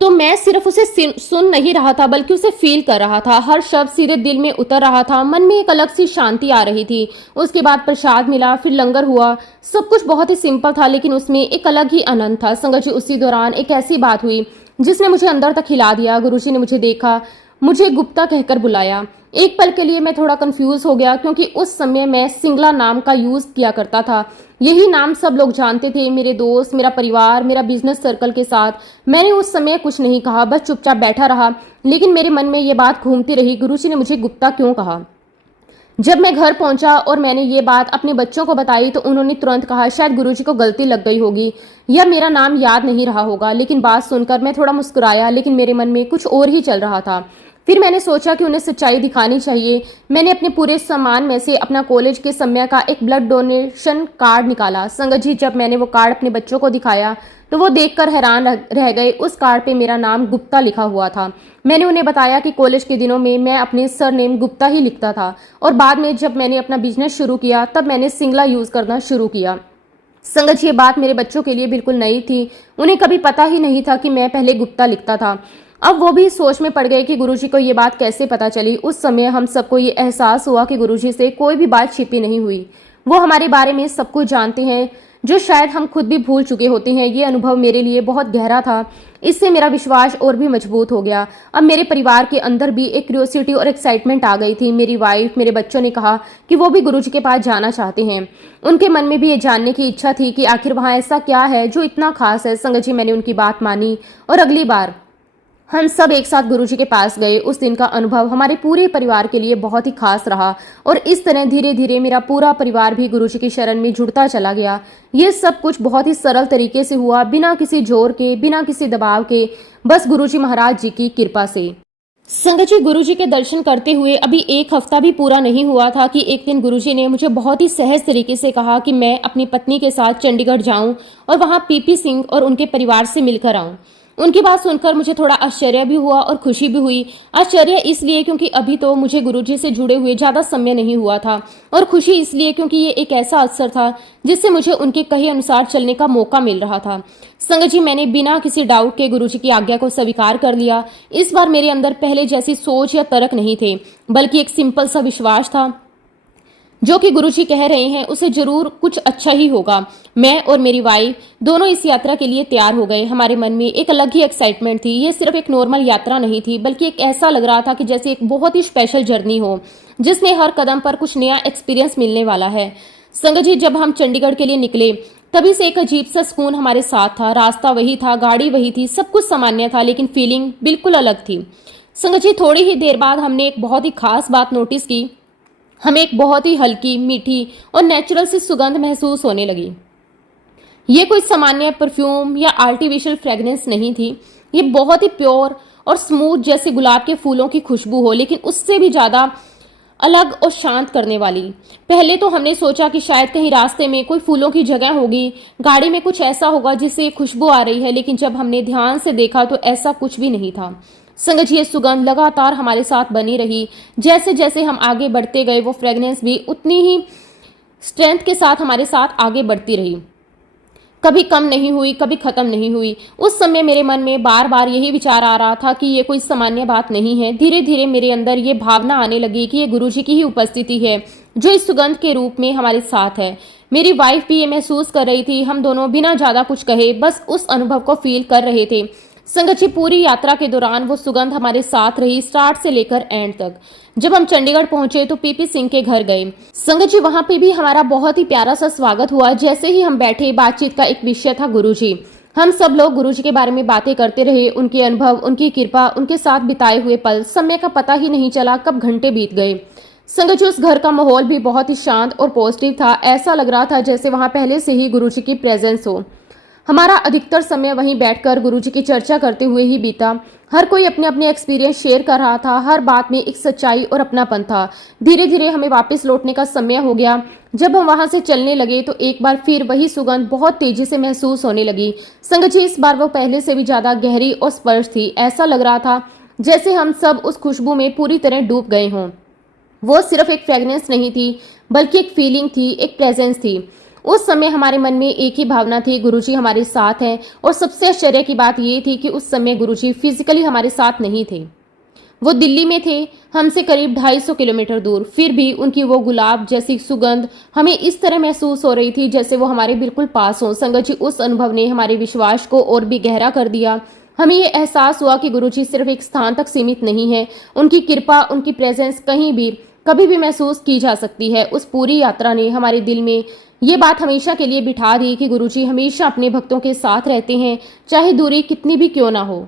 तो मैं सिर्फ उसे सुन नहीं रहा था, बल्कि उसे फील कर रहा था। हर शब्द सीधे दिल में उतर रहा था। मन में एक अलग सी शांति आ रही थी। उसके बाद प्रसाद मिला, फिर लंगर हुआ। सब कुछ बहुत ही सिंपल था, लेकिन उसमें एक अलग ही आनंद था। संगत जी, उसी दौरान एक ऐसी बात हुई जिसने मुझे अंदर तक हिला दिया। गुरुजी ने मुझे देखा, मुझे गुप्ता कहकर बुलाया। एक पल के लिए मैं थोड़ा कंफ्यूज हो गया, क्योंकि उस समय मैं सिंगला नाम का यूज किया करता था। यही नाम सब लोग जानते थे, मेरे दोस्त, मेरा परिवार, मेरा बिजनेस सर्कल के साथ। मैंने उस समय कुछ नहीं कहा, बस चुपचाप बैठा रहा। लेकिन मेरे मन में ये बात घूमती रही, गुरुजी ने मुझे गुप्ता क्यों कहा। जब मैं घर पहुंचा और मैंने ये बात अपने बच्चों को बताई, तो उन्होंने तुरंत कहा शायद गुरुजी को गलती लग गई होगी या मेरा नाम याद नहीं रहा होगा। लेकिन बात सुनकर मैं थोड़ा मुस्कुराया, लेकिन मेरे मन में कुछ और ही चल रहा था। फिर मैंने सोचा कि उन्हें सच्चाई दिखानी चाहिए। मैंने अपने पूरे सामान में से अपना कॉलेज के समय का एक ब्लड डोनेशन कार्ड निकाला। संगत जी, जब मैंने वो कार्ड अपने बच्चों को दिखाया तो वो देखकर हैरान रह गए। उस कार्ड पे मेरा नाम गुप्ता लिखा हुआ था। मैंने उन्हें बताया कि कॉलेज के दिनों में मैं अपने सरनेम गुप्ता ही लिखता था, और बाद में जब मैंने अपना बिजनेस शुरू किया तब मैंने सिंगला यूज करना शुरू किया। संगत जी, ये बात मेरे बच्चों के लिए बिल्कुल नई थी। उन्हें कभी पता ही नहीं था कि मैं पहले गुप्ता लिखता था। अब वो भी सोच में पड़ गए कि गुरुजी को ये बात कैसे पता चली। उस समय हम सबको ये एहसास हुआ कि गुरुजी से कोई भी बात छिपी नहीं हुई। वो हमारे बारे में सब कुछ जानते हैं, जो शायद हम खुद भी भूल चुके होते हैं। ये अनुभव मेरे लिए बहुत गहरा था। इससे मेरा विश्वास और भी मजबूत हो गया। अब मेरे परिवार के अंदर भी एक क्यूरियोसिटी और एक्साइटमेंट आ गई थी। मेरी वाइफ, मेरे बच्चों ने कहा कि वो भी गुरुजी के पास जाना चाहते हैं। उनके मन में भी ये जानने की इच्छा थी कि आखिर वहाँ ऐसा क्या है जो इतना खास है। संगत जी, मैंने उनकी बात मानी और अगली बार हम सब एक साथ गुरुजी के पास गए। उस दिन का अनुभव हमारे पूरे परिवार के लिए बहुत ही खास रहा, और इस तरह धीरे धीरे मेरा पूरा परिवार भी गुरुजी की शरण में जुड़ता चला गया। ये सब कुछ बहुत ही सरल तरीके से हुआ, बिना किसी जोर के, बिना किसी दबाव के, बस गुरुजी महाराज जी की कृपा से। संगत जी, गुरुजी के दर्शन करते हुए अभी एक हफ्ता भी पूरा नहीं हुआ था कि एक दिन गुरुजी ने मुझे बहुत ही सहज तरीके से कहा कि मैं अपनी पत्नी के साथ चंडीगढ़ जाऊं और वहां पीपी सिंह और उनके परिवार से मिलकर आऊं। उनकी बात सुनकर मुझे थोड़ा आश्चर्य भी हुआ और खुशी भी हुई। आश्चर्य इसलिए क्योंकि अभी तो मुझे गुरुजी से जुड़े हुए ज़्यादा समय नहीं हुआ था, और खुशी इसलिए क्योंकि ये एक ऐसा अवसर था जिससे मुझे उनके कहे अनुसार चलने का मौका मिल रहा था। संगत जी, मैंने बिना किसी डाउट के गुरुजी की आज्ञा को स्वीकार कर लिया। इस बार मेरे अंदर पहले जैसी सोच या तर्क नहीं थे, बल्कि एक सिंपल सा विश्वास था जो कि गुरुजी कह रहे हैं उसे जरूर कुछ अच्छा ही होगा। मैं और मेरी वाइफ दोनों इस यात्रा के लिए तैयार हो गए। हमारे मन में एक अलग ही एक्साइटमेंट थी। ये सिर्फ एक नॉर्मल यात्रा नहीं थी, बल्कि एक ऐसा लग रहा था कि जैसे एक बहुत ही स्पेशल जर्नी हो, जिसमें हर कदम पर कुछ नया एक्सपीरियंस मिलने वाला है। संगत जी, जब हम चंडीगढ़ के लिए निकले तभी से एक अजीब सा सुकून हमारे साथ था। रास्ता वही था, गाड़ी वही थी, सब कुछ सामान्य था, लेकिन फीलिंग बिल्कुल अलग थी। संगत जी, थोड़ी ही देर बाद हमने एक बहुत ही खास बात नोटिस की। हमें एक बहुत ही हल्की, मीठी और नेचुरल सी सुगंध महसूस होने लगी। ये कोई सामान्य परफ्यूम या आर्टिफिशियल फ्रेग्रेंस नहीं थी। ये बहुत ही प्योर और स्मूथ, जैसे गुलाब के फूलों की खुशबू हो, लेकिन उससे भी ज़्यादा अलग और शांत करने वाली। पहले तो हमने सोचा कि शायद कहीं रास्ते में कोई फूलों की जगह होगी, गाड़ी में कुछ ऐसा होगा जिससे खुशबू आ रही है, लेकिन जब हमने ध्यान से देखा तो ऐसा कुछ भी नहीं था। संगत जी, ये सुगंध लगातार हमारे साथ बनी रही। जैसे जैसे हम आगे बढ़ते गए, वो फ्रेग्रेंस भी उतनी ही स्ट्रेंथ के साथ हमारे साथ आगे बढ़ती रही। कभी कम नहीं हुई, कभी खत्म नहीं हुई। उस समय मेरे मन में बार बार यही विचार आ रहा था कि ये कोई सामान्य बात नहीं है। धीरे धीरे मेरे अंदर ये भावना आने लगी कि ये गुरुजी की ही उपस्थिति है जो इस सुगंध के रूप में हमारे साथ है। मेरी वाइफ भी ये महसूस कर रही थी। हम दोनों बिना ज्यादा कुछ कहे बस उस अनुभव को फील कर रहे थे। संगत जी, पूरी यात्रा के दौरान वो सुगंध हमारे साथ रही, स्टार्ट से लेकर एंड तक। जब हम चंडीगढ़ पहुंचे तो पीपी सिंह के घर गए। संगत जी, वहां पे भी हमारा बहुत ही प्यारा सा स्वागत हुआ। जैसे ही हम बैठे, बातचीत का एक विषय था गुरुजी। हम सब लोग गुरुजी के बारे में बातें करते रहे, उनके अनुभव, उनकी कृपा, उनके साथ बिताए हुए पल। समय का पता ही नहीं चला कब घंटे बीत गए। संगत जी, उस घर का माहौल भी बहुत ही शांत और पॉजिटिव था। ऐसा लग रहा था जैसे वहां पहले से ही गुरुजी की प्रेजेंस हो। हमारा अधिकतर समय वहीं बैठकर गुरुजी की चर्चा करते हुए ही बीता। हर कोई अपने अपने एक्सपीरियंस शेयर कर रहा था। हर बात में एक सच्चाई और अपनापन था। धीरे धीरे हमें वापस लौटने का समय हो गया। जब हम वहां से चलने लगे तो एक बार फिर वही सुगंध बहुत तेजी से महसूस होने लगी। संगत जी, इस बार वो पहले से भी ज्यादा गहरी और स्पर्श थी। ऐसा लग रहा था जैसे हम सब उस खुशबू में पूरी तरह डूब गए हों। वो सिर्फ एक फ्रेग्रेंस नहीं थी, बल्कि एक फीलिंग थी, एक प्रेजेंस थी। उस समय हमारे मन में एक ही भावना थी, गुरुजी हमारे साथ हैं। और सबसे आश्चर्य की बात ये थी कि उस समय गुरुजी फिजिकली हमारे साथ नहीं थे। वो दिल्ली में थे, हमसे करीब 250 किलोमीटर दूर। फिर भी उनकी वो गुलाब जैसी सुगंध हमें इस तरह महसूस हो रही थी जैसे वो हमारे बिल्कुल पास हो। संगत जी, उस अनुभव ने हमारे विश्वास को और भी गहरा कर दिया। हमें ये एहसास हुआ कि गुरुजी सिर्फ एक स्थान तक सीमित नहीं है। उनकी कृपा, उनकी प्रेजेंस कहीं भी कभी भी महसूस की जा सकती है। उस पूरी यात्रा ने हमारे दिल में ये बात हमेशा के लिए बिठा दी कि गुरुजी हमेशा अपने भक्तों के साथ रहते हैं, चाहे दूरी कितनी भी क्यों ना हो।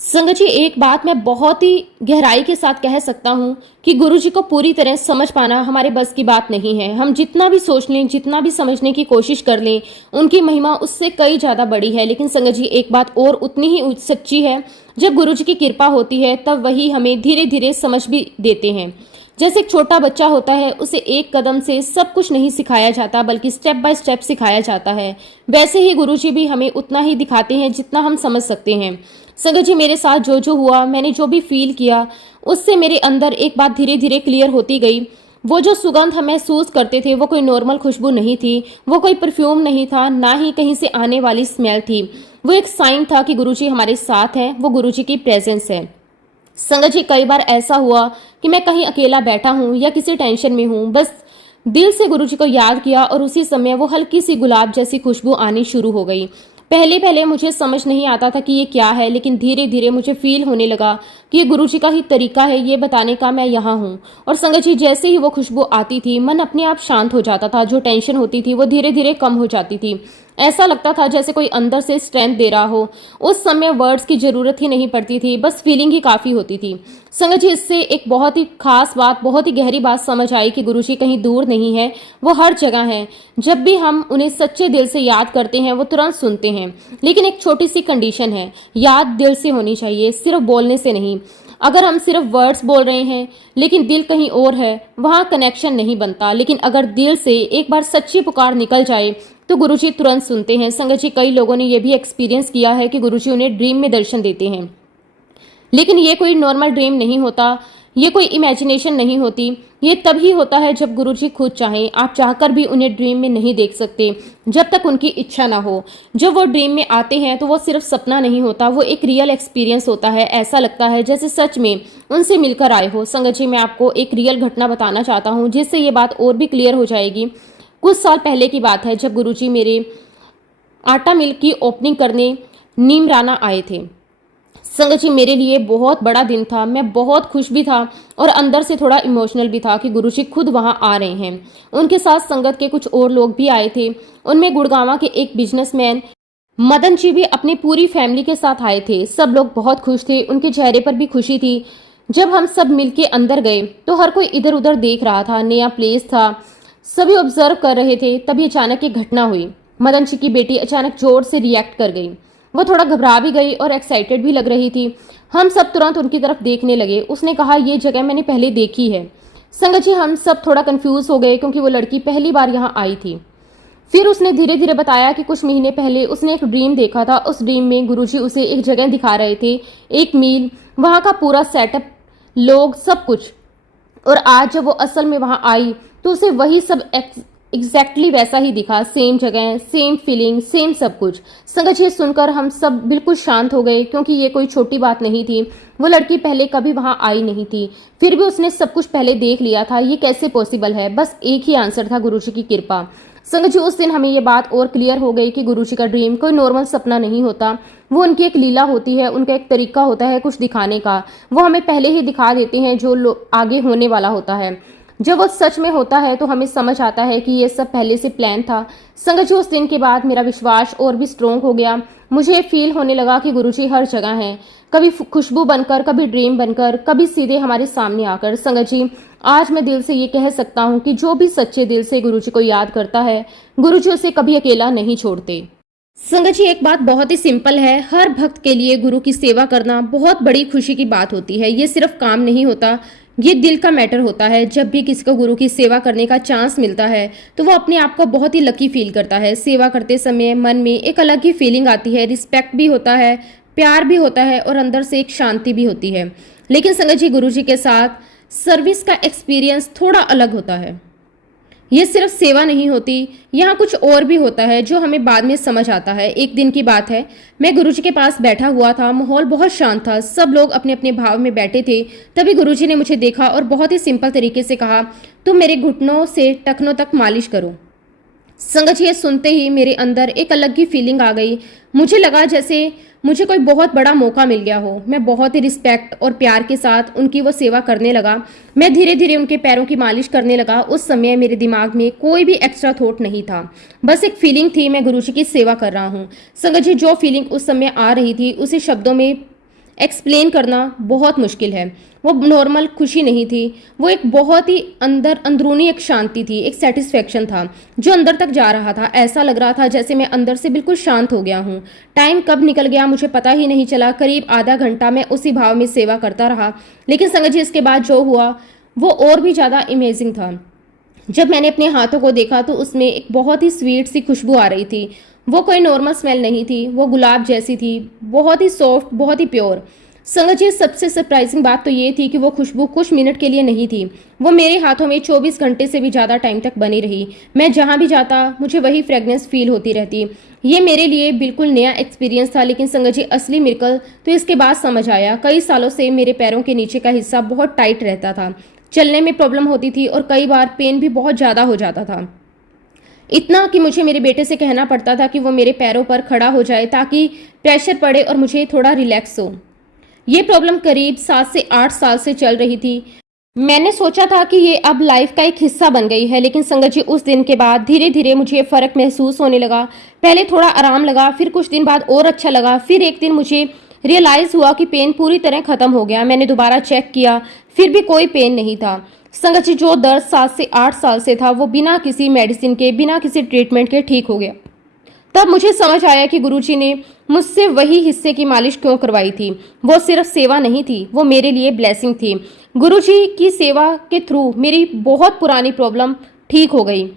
संगत जी, एक बात मैं बहुत ही गहराई के साथ कह सकता हूँ कि गुरुजी को पूरी तरह समझ पाना हमारे बस की बात नहीं है। हम जितना भी सोच लें, जितना भी समझने की कोशिश कर लें, उनकी महिमा उससे कई ज़्यादा बड़ी है। लेकिन संगत जी, एक बात और उतनी ही सच्ची है, जब गुरुजी की कृपा होती है तब वही हमें धीरे धीरे समझ भी देते हैं। जैसे एक छोटा बच्चा होता है, उसे एक कदम से सब कुछ नहीं सिखाया जाता, बल्कि स्टेप बाय स्टेप सिखाया जाता है। वैसे ही गुरुजी भी हमें उतना ही दिखाते हैं जितना हम समझ सकते हैं। संगत जी, मेरे साथ जो जो हुआ, मैंने जो भी फील किया, उससे मेरे अंदर एक बात धीरे धीरे क्लियर होती गई। वो जो सुगंध हम महसूस करते थे वो कोई नॉर्मल खुशबू नहीं थी, वो कोई परफ्यूम नहीं था, ना ही कहीं से आने वाली स्मेल थी। वो एक साइन था कि गुरुजी हमारे साथ है, वो गुरुजी की प्रेजेंस है। संगत जी, कई बार ऐसा हुआ कि मैं कहीं अकेला बैठा हूँ या किसी टेंशन में हूँ, बस दिल से गुरुजी को याद किया और उसी समय वो हल्की सी गुलाब जैसी खुशबू आनी शुरू हो गई। पहले पहले मुझे समझ नहीं आता था कि ये क्या है, लेकिन धीरे धीरे मुझे फील होने लगा कि ये गुरुजी का ही तरीका है ये बताने का मैं यहाँ हूँ। और संगत जी, जैसे ही वो खुशबू आती थी, मन अपने आप शांत हो जाता था। जो टेंशन होती थी वो धीरे धीरे कम हो जाती थी। ऐसा लगता था जैसे कोई अंदर से स्ट्रेंथ दे रहा हो। उस समय वर्ड्स की जरूरत ही नहीं पड़ती थी, बस फीलिंग ही काफी होती थी। संगत जी, इससे एक बहुत ही खास बात, बहुत ही गहरी बात समझ आई कि गुरुजी कहीं दूर नहीं है, वो हर जगह है। जब भी हम उन्हें सच्चे दिल से याद करते हैं वो तुरंत सुनते हैं। लेकिन एक छोटी सी कंडीशन है, याद दिल से होनी चाहिए, सिर्फ बोलने से नहीं। अगर हम सिर्फ वर्ड्स बोल रहे हैं लेकिन दिल कहीं और है, वहाँ कनेक्शन नहीं बनता। लेकिन अगर दिल से एक बार सच्ची पुकार निकल जाए तो गुरुजी तुरंत सुनते हैं। संगत जी, कई लोगों ने यह भी एक्सपीरियंस किया है कि गुरुजी उन्हें ड्रीम में दर्शन देते हैं, लेकिन ये कोई नॉर्मल ड्रीम नहीं होता, ये कोई इमेजिनेशन नहीं होती। ये तभी होता है जब गुरुजी खुद चाहें। आप चाहकर भी उन्हें ड्रीम में नहीं देख सकते जब तक उनकी इच्छा ना हो। जब वो ड्रीम में आते हैं तो वो सिर्फ सपना नहीं होता, वो एक रियल एक्सपीरियंस होता है। ऐसा लगता है जैसे सच में उनसे मिलकर आए हो। संगत जी, मैं आपको एक रियल घटना बताना चाहता हूँ जिससे ये बात और भी क्लियर हो जाएगी। कुछ साल पहले की बात है, जब गुरुजी मेरे आटा मिल की ओपनिंग करने नीमराना आए थे। संगत जी, मेरे लिए बहुत बड़ा दिन था। मैं बहुत खुश भी था और अंदर से थोड़ा इमोशनल भी था कि गुरुजी खुद वहां आ रहे हैं। उनके साथ संगत के कुछ और लोग भी आए थे। उनमें गुड़गांव के एक बिजनेसमैन मदन जी भी अपनी पूरी फैमिली के साथ आए थे। सब लोग बहुत खुश थे, उनके चेहरे पर भी खुशी थी। जब हम सब मिलके अंदर गए तो हर कोई इधर उधर देख रहा था, नया प्लेस था, सभी ऑब्जर्व कर रहे थे। तभी अचानक एक घटना हुई। मदन जी की बेटी अचानक जोर से रिएक्ट कर गई। वो थोड़ा घबरा भी गई और एक्साइटेड भी लग रही थी। हम सब तुरंत उनकी तरफ देखने लगे। उसने कहा, ये जगह मैंने पहले देखी है। संगत जी, हम सब थोड़ा कंफ्यूज हो गए क्योंकि वो लड़की पहली बार यहाँ आई थी। फिर उसने धीरे धीरे बताया कि कुछ महीने पहले उसने एक ड्रीम देखा था। उस ड्रीम में गुरुजी उसे एक जगह दिखा रहे थे, एक मील, वहाँ का पूरा सेटअप, लोग, सब कुछ। और आज जब वो असल में वहाँ आई तो उसे वही सब एग्जैक्टली वैसा ही दिखा। सेम जगह, सेम फीलिंग, सेम सब कुछ। संगत ये सुनकर हम सब बिल्कुल शांत हो गए क्योंकि ये कोई छोटी बात नहीं थी। वो लड़की पहले कभी वहाँ आई नहीं थी, फिर भी उसने सब कुछ पहले देख लिया था। ये कैसे पॉसिबल है? बस एक ही आंसर था, गुरुजी की कृपा। संगत जी, उस दिन हमें ये बात और क्लियर हो गई कि गुरुजी का ड्रीम कोई नॉर्मल सपना नहीं होता। वो उनकी एक लीला होती है, उनका एक तरीका होता है कुछ दिखाने का। वो हमें पहले ही दिखा देते हैं जो आगे होने वाला होता है। जब वो सच में होता है तो हमें समझ आता है कि ये सब पहले से प्लान था। संगत जी, उस दिन के बाद मेरा विश्वास और भी स्ट्रोंग हो गया। मुझे फील होने लगा कि गुरुजी हर जगह हैं, कभी खुशबू बनकर, कभी ड्रीम बनकर, कभी सीधे हमारे सामने आकर। संगत जी, आज मैं दिल से ये कह सकता हूँ कि जो भी सच्चे दिल से गुरुजी को याद करता है, गुरुजी उसे कभी अकेला नहीं छोड़ते। संगत जी, एक बात बहुत ही सिंपल है। हर भक्त के लिए गुरु की सेवा करना बहुत बड़ी खुशी की बात होती है। ये सिर्फ काम नहीं होता, ये दिल का मैटर होता है। जब भी किसी को गुरु की सेवा करने का चांस मिलता है तो वो अपने आप को बहुत ही लकी फील करता है। सेवा करते समय मन में एक अलग ही फीलिंग आती है, रिस्पेक्ट भी होता है, प्यार भी होता है और अंदर से एक शांति भी होती है। लेकिन संगत जी, गुरु जी के साथ सर्विस का एक्सपीरियंस थोड़ा अलग होता है। ये सिर्फ सेवा नहीं होती, यहाँ कुछ और भी होता है जो हमें बाद में समझ आता है। एक दिन की बात है, मैं गुरुजी के पास बैठा हुआ था। माहौल बहुत शांत था, सब लोग अपने अपने भाव में बैठे थे। तभी गुरुजी ने मुझे देखा और बहुत ही सिंपल तरीके से कहा, तुम मेरे घुटनों से टखनों तक मालिश करो। संगत जी, ये सुनते ही मेरे अंदर एक अलग ही फीलिंग आ गई। मुझे लगा जैसे मुझे कोई बहुत बड़ा मौका मिल गया हो। मैं बहुत ही रिस्पेक्ट और प्यार के साथ उनकी वो सेवा करने लगा। मैं धीरे धीरे उनके पैरों की मालिश करने लगा। उस समय मेरे दिमाग में कोई भी एक्स्ट्रा थॉट नहीं था, बस एक फीलिंग थी, मैं गुरुजी की सेवा कर रहा हूँ। संगत जी, जो फीलिंग उस समय आ रही थी उसे शब्दों में एक्सप्लेन करना बहुत मुश्किल है। वो नॉर्मल खुशी नहीं थी, वो एक बहुत ही अंदरूनी एक शांति थी, एक सेटिस्फेक्शन था जो अंदर तक जा रहा था। ऐसा लग रहा था जैसे मैं अंदर से बिल्कुल शांत हो गया हूँ। टाइम कब निकल गया मुझे पता ही नहीं चला। करीब आधा घंटा मैं उसी भाव में सेवा करता रहा। लेकिन संगत जी, इसके बाद जो हुआ वो और भी ज़्यादा इमेजिंग था। जब मैंने अपने हाथों को देखा तो उसमें एक बहुत ही स्वीट सी खुशबू आ रही थी। वो कोई नॉर्मल स्मेल नहीं थी, वो गुलाब जैसी थी, बहुत ही सॉफ्ट, बहुत ही प्योर। संगत जी, सबसे सरप्राइजिंग बात तो ये थी कि वो खुशबू कुछ मिनट के लिए नहीं थी, वो मेरे हाथों में 24 घंटे से भी ज़्यादा टाइम तक बनी रही। मैं जहाँ भी जाता मुझे वही फ्रेगनेंस फील होती रहती। ये मेरे लिए बिल्कुल नया एक्सपीरियंस था। लेकिन संगत जी, असली मिरेकल तो इसके बाद समझ आया। कई सालों से मेरे पैरों के नीचे का हिस्सा बहुत टाइट रहता था, चलने में प्रॉब्लम होती थी और कई बार पेन भी बहुत ज़्यादा हो जाता था। इतना कि मुझे मेरे बेटे से कहना पड़ता था कि वो मेरे पैरों पर खड़ा हो जाए ताकि प्रेशर पड़े और मुझे थोड़ा रिलैक्स हो। ये प्रॉब्लम करीब 7 से 8 साल से चल रही थी। मैंने सोचा था कि ये अब लाइफ का एक हिस्सा बन गई है। लेकिन संगत जी, उस दिन के बाद धीरे धीरे मुझे फ़र्क महसूस होने लगा। पहले थोड़ा आराम लगा, फिर कुछ दिन बाद और अच्छा लगा। फिर एक दिन मुझे रियलाइज़ हुआ कि पेन पूरी तरह ख़त्म हो गया। मैंने दोबारा चेक किया, फिर भी कोई पेन नहीं था। संगत जी, जो दर्द 7 से 8 साल से था वो बिना किसी मेडिसिन के, बिना किसी ट्रीटमेंट के ठीक हो गया। तब मुझे समझ आया कि गुरुजी ने मुझसे वही हिस्से की मालिश क्यों करवाई थी। वो सिर्फ सेवा नहीं थी, वो मेरे लिए ब्लेसिंग थी। गुरुजी की सेवा के थ्रू मेरी बहुत पुरानी प्रॉब्लम ठीक हो गई।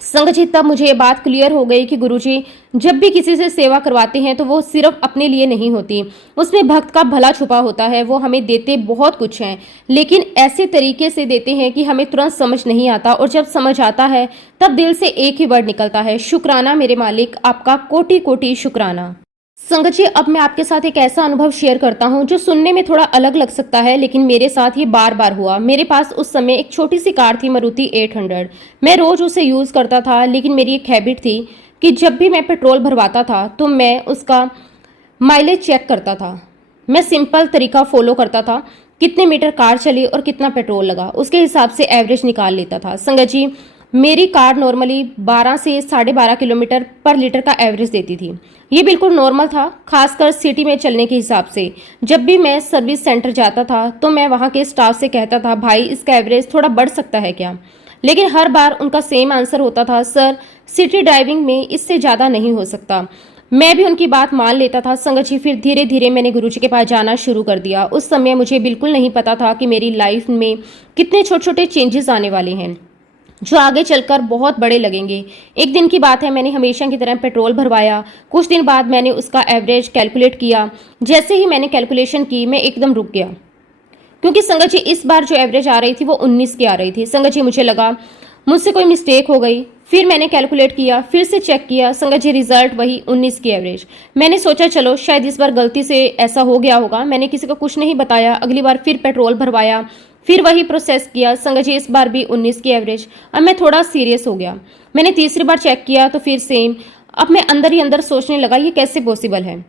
संगत जी, तब मुझे ये बात क्लियर हो गई कि गुरुजी जब भी किसी से सेवा करवाते हैं तो वो सिर्फ अपने लिए नहीं होती, उसमें भक्त का भला छुपा होता है। वो हमें देते बहुत कुछ हैं, लेकिन ऐसे तरीके से देते हैं कि हमें तुरंत समझ नहीं आता, और जब समझ आता है तब दिल से एक ही वर्ड निकलता है, शुक्राना मेरे मालिक, आपका कोटि कोटि शुक्राना। संगत जी, अब मैं आपके साथ एक ऐसा अनुभव शेयर करता हूँ जो सुनने में थोड़ा अलग लग सकता है, लेकिन मेरे साथ ये बार बार हुआ। मेरे पास उस समय एक छोटी सी कार थी, मारुति 800। मैं रोज उसे यूज़ करता था, लेकिन मेरी एक हैबिट थी कि जब भी मैं पेट्रोल भरवाता था तो मैं उसका माइलेज चेक करता था। मैं सिंपल तरीका फॉलो करता था, कितने मीटर कार चली और कितना पेट्रोल लगा, उसके हिसाब से एवरेज निकाल लेता था। संगत जी, मेरी कार नॉर्मली 12 से 12.5 किलोमीटर पर लीटर का एवरेज देती थी। ये बिल्कुल नॉर्मल था, खासकर सिटी में चलने के हिसाब से। जब भी मैं सर्विस सेंटर जाता था तो मैं वहाँ के स्टाफ से कहता था, भाई इसका एवरेज थोड़ा बढ़ सकता है क्या? लेकिन हर बार उनका सेम आंसर होता था, सर सिटी ड्राइविंग में इससे ज़्यादा नहीं हो सकता। मैं भी उनकी बात मान लेता था। संगत जी, फिर धीरे धीरे मैंने गुरुजी के पास जाना शुरू कर दिया। उस समय मुझे बिल्कुल नहीं पता था कि मेरी लाइफ में कितने छोटे छोटे चेंजेस आने वाले हैं, जो आगे चलकर बहुत बड़े लगेंगे। एक दिन की बात है, मैंने हमेशा की तरह पेट्रोल भरवाया। कुछ दिन बाद मैंने उसका एवरेज कैलकुलेट किया। जैसे ही मैंने कैलकुलेशन की, मैं एकदम रुक गया, क्योंकि संगत जी इस बार जो एवरेज आ रही थी वो 19 की आ रही थी। संगत जी, मुझे लगा मुझसे कोई मिस्टेक हो गई। फिर मैंने कैलकुलेट किया, फिर से चेक किया। संगत जी, रिजल्ट वही 19 की एवरेज। मैंने सोचा चलो शायद इस बार गलती से ऐसा हो गया होगा। मैंने किसी को कुछ नहीं बताया। अगली बार फिर पेट्रोल भरवाया, फिर वही प्रोसेस किया। संगत जी, इस बार भी 19 की एवरेज। अब मैं थोड़ा सीरियस हो गया। मैंने तीसरी बार चेक किया तो फिर सेम। अब मैं अंदर ही अंदर सोचने लगा, ये कैसे पॉसिबल है?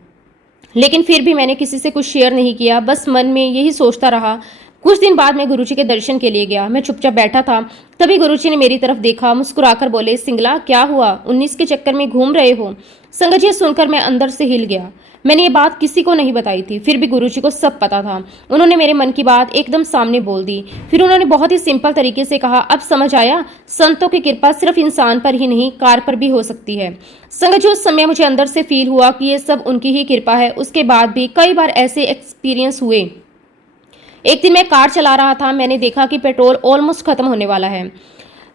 लेकिन फिर भी मैंने किसी से कुछ शेयर नहीं किया, बस मन में यही सोचता रहा। कुछ दिन बाद मैं गुरुजी के दर्शन के लिए गया। मैं चुपचाप बैठा था, तभी गुरुजी ने मेरी तरफ देखा, मुस्कुराकर बोले, सिंगला क्या हुआ, 19 के चक्कर में घूम रहे हो? संगत जी, सुनकर मैं अंदर से हिल गया। मैंने ये बात किसी को नहीं बताई थी, फिर भी गुरुजी को सब पता था। उन्होंने मेरे मन की बात एकदम सामने बोल दी। फिर उन्होंने बहुत ही सिंपल तरीके से कहा, अब समझ आया, संतों की कृपा सिर्फ इंसान पर ही नहीं, कार पर भी हो सकती है। संगत जी, उस समय मुझे अंदर से फील हुआ कि ये सब उनकी ही कृपा है। उसके बाद भी कई बार ऐसे एक्सपीरियंस हुए। एक दिन मैं कार चला रहा था, मैंने देखा कि पेट्रोल ऑलमोस्ट खत्म होने वाला है।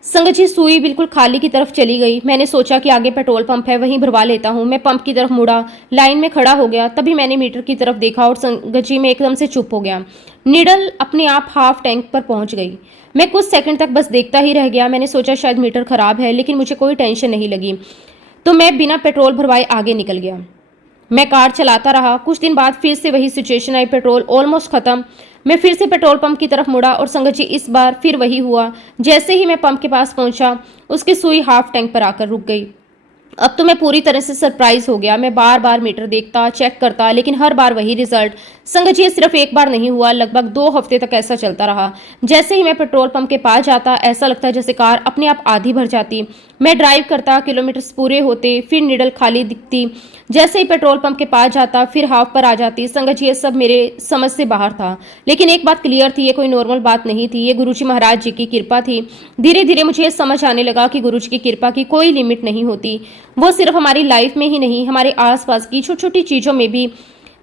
संगत जी, सुई बिल्कुल खाली की तरफ चली गई। मैंने सोचा कि आगे पेट्रोल पंप है, वहीं भरवा लेता हूँ। मैं पंप की तरफ मुड़ा, लाइन में खड़ा हो गया। तभी मैंने मीटर की तरफ देखा और संगत जी मैं एकदम से चुप हो गया। नीडल अपने आप हाफ टैंक पर पहुंच गई। मैं कुछ सेकंड तक बस देखता ही रह गया। मैंने सोचा शायद मीटर खराब है, लेकिन मुझे कोई टेंशन नहीं लगी, तो मैं बिना पेट्रोल भरवाए आगे निकल गया। मैं कार चलाता रहा। कुछ दिन बाद फिर से वही सिचुएशन आई, पेट्रोल ऑलमोस्ट खत्म। मैं फिर से पेट्रोल पंप की तरफ मुड़ा और संगत जी इस बार फिर वही हुआ। जैसे ही मैं पंप के पास पहुंचा, उसकी सुई हाफ टैंक पर आकर रुक गई। अब तो मैं पूरी तरह से सरप्राइज हो गया। मैं बार बार मीटर देखता, चेक करता, लेकिन हर बार वही रिजल्ट। संगत जी, ये सिर्फ एक बार नहीं हुआ, लगभग 2 हफ्ते तक ऐसा चलता रहा। जैसे ही मैं पेट्रोल पंप के पास जाता, ऐसा लगता जैसे कार अपने आप आधी भर जाती। मैं ड्राइव करता, किलोमीटर्स पूरे होते, फिर निडल खाली दिखती। जैसे ही पेट्रोल पंप के पास जाता, फिर हाफ पर आ जाती। संगत जी, ये सब मेरे समझ से बाहर था। लेकिन एक बात क्लियर थी, ये कोई नॉर्मल बात नहीं थी, ये गुरुजी महाराज जी की कृपा थी। धीरे धीरे मुझे ये समझ आने लगा कि गुरुजी की कृपा की कोई लिमिट नहीं होती। वो सिर्फ हमारी लाइफ में ही नहीं, हमारे आसपास की छोटी छोटी चीज़ों में भी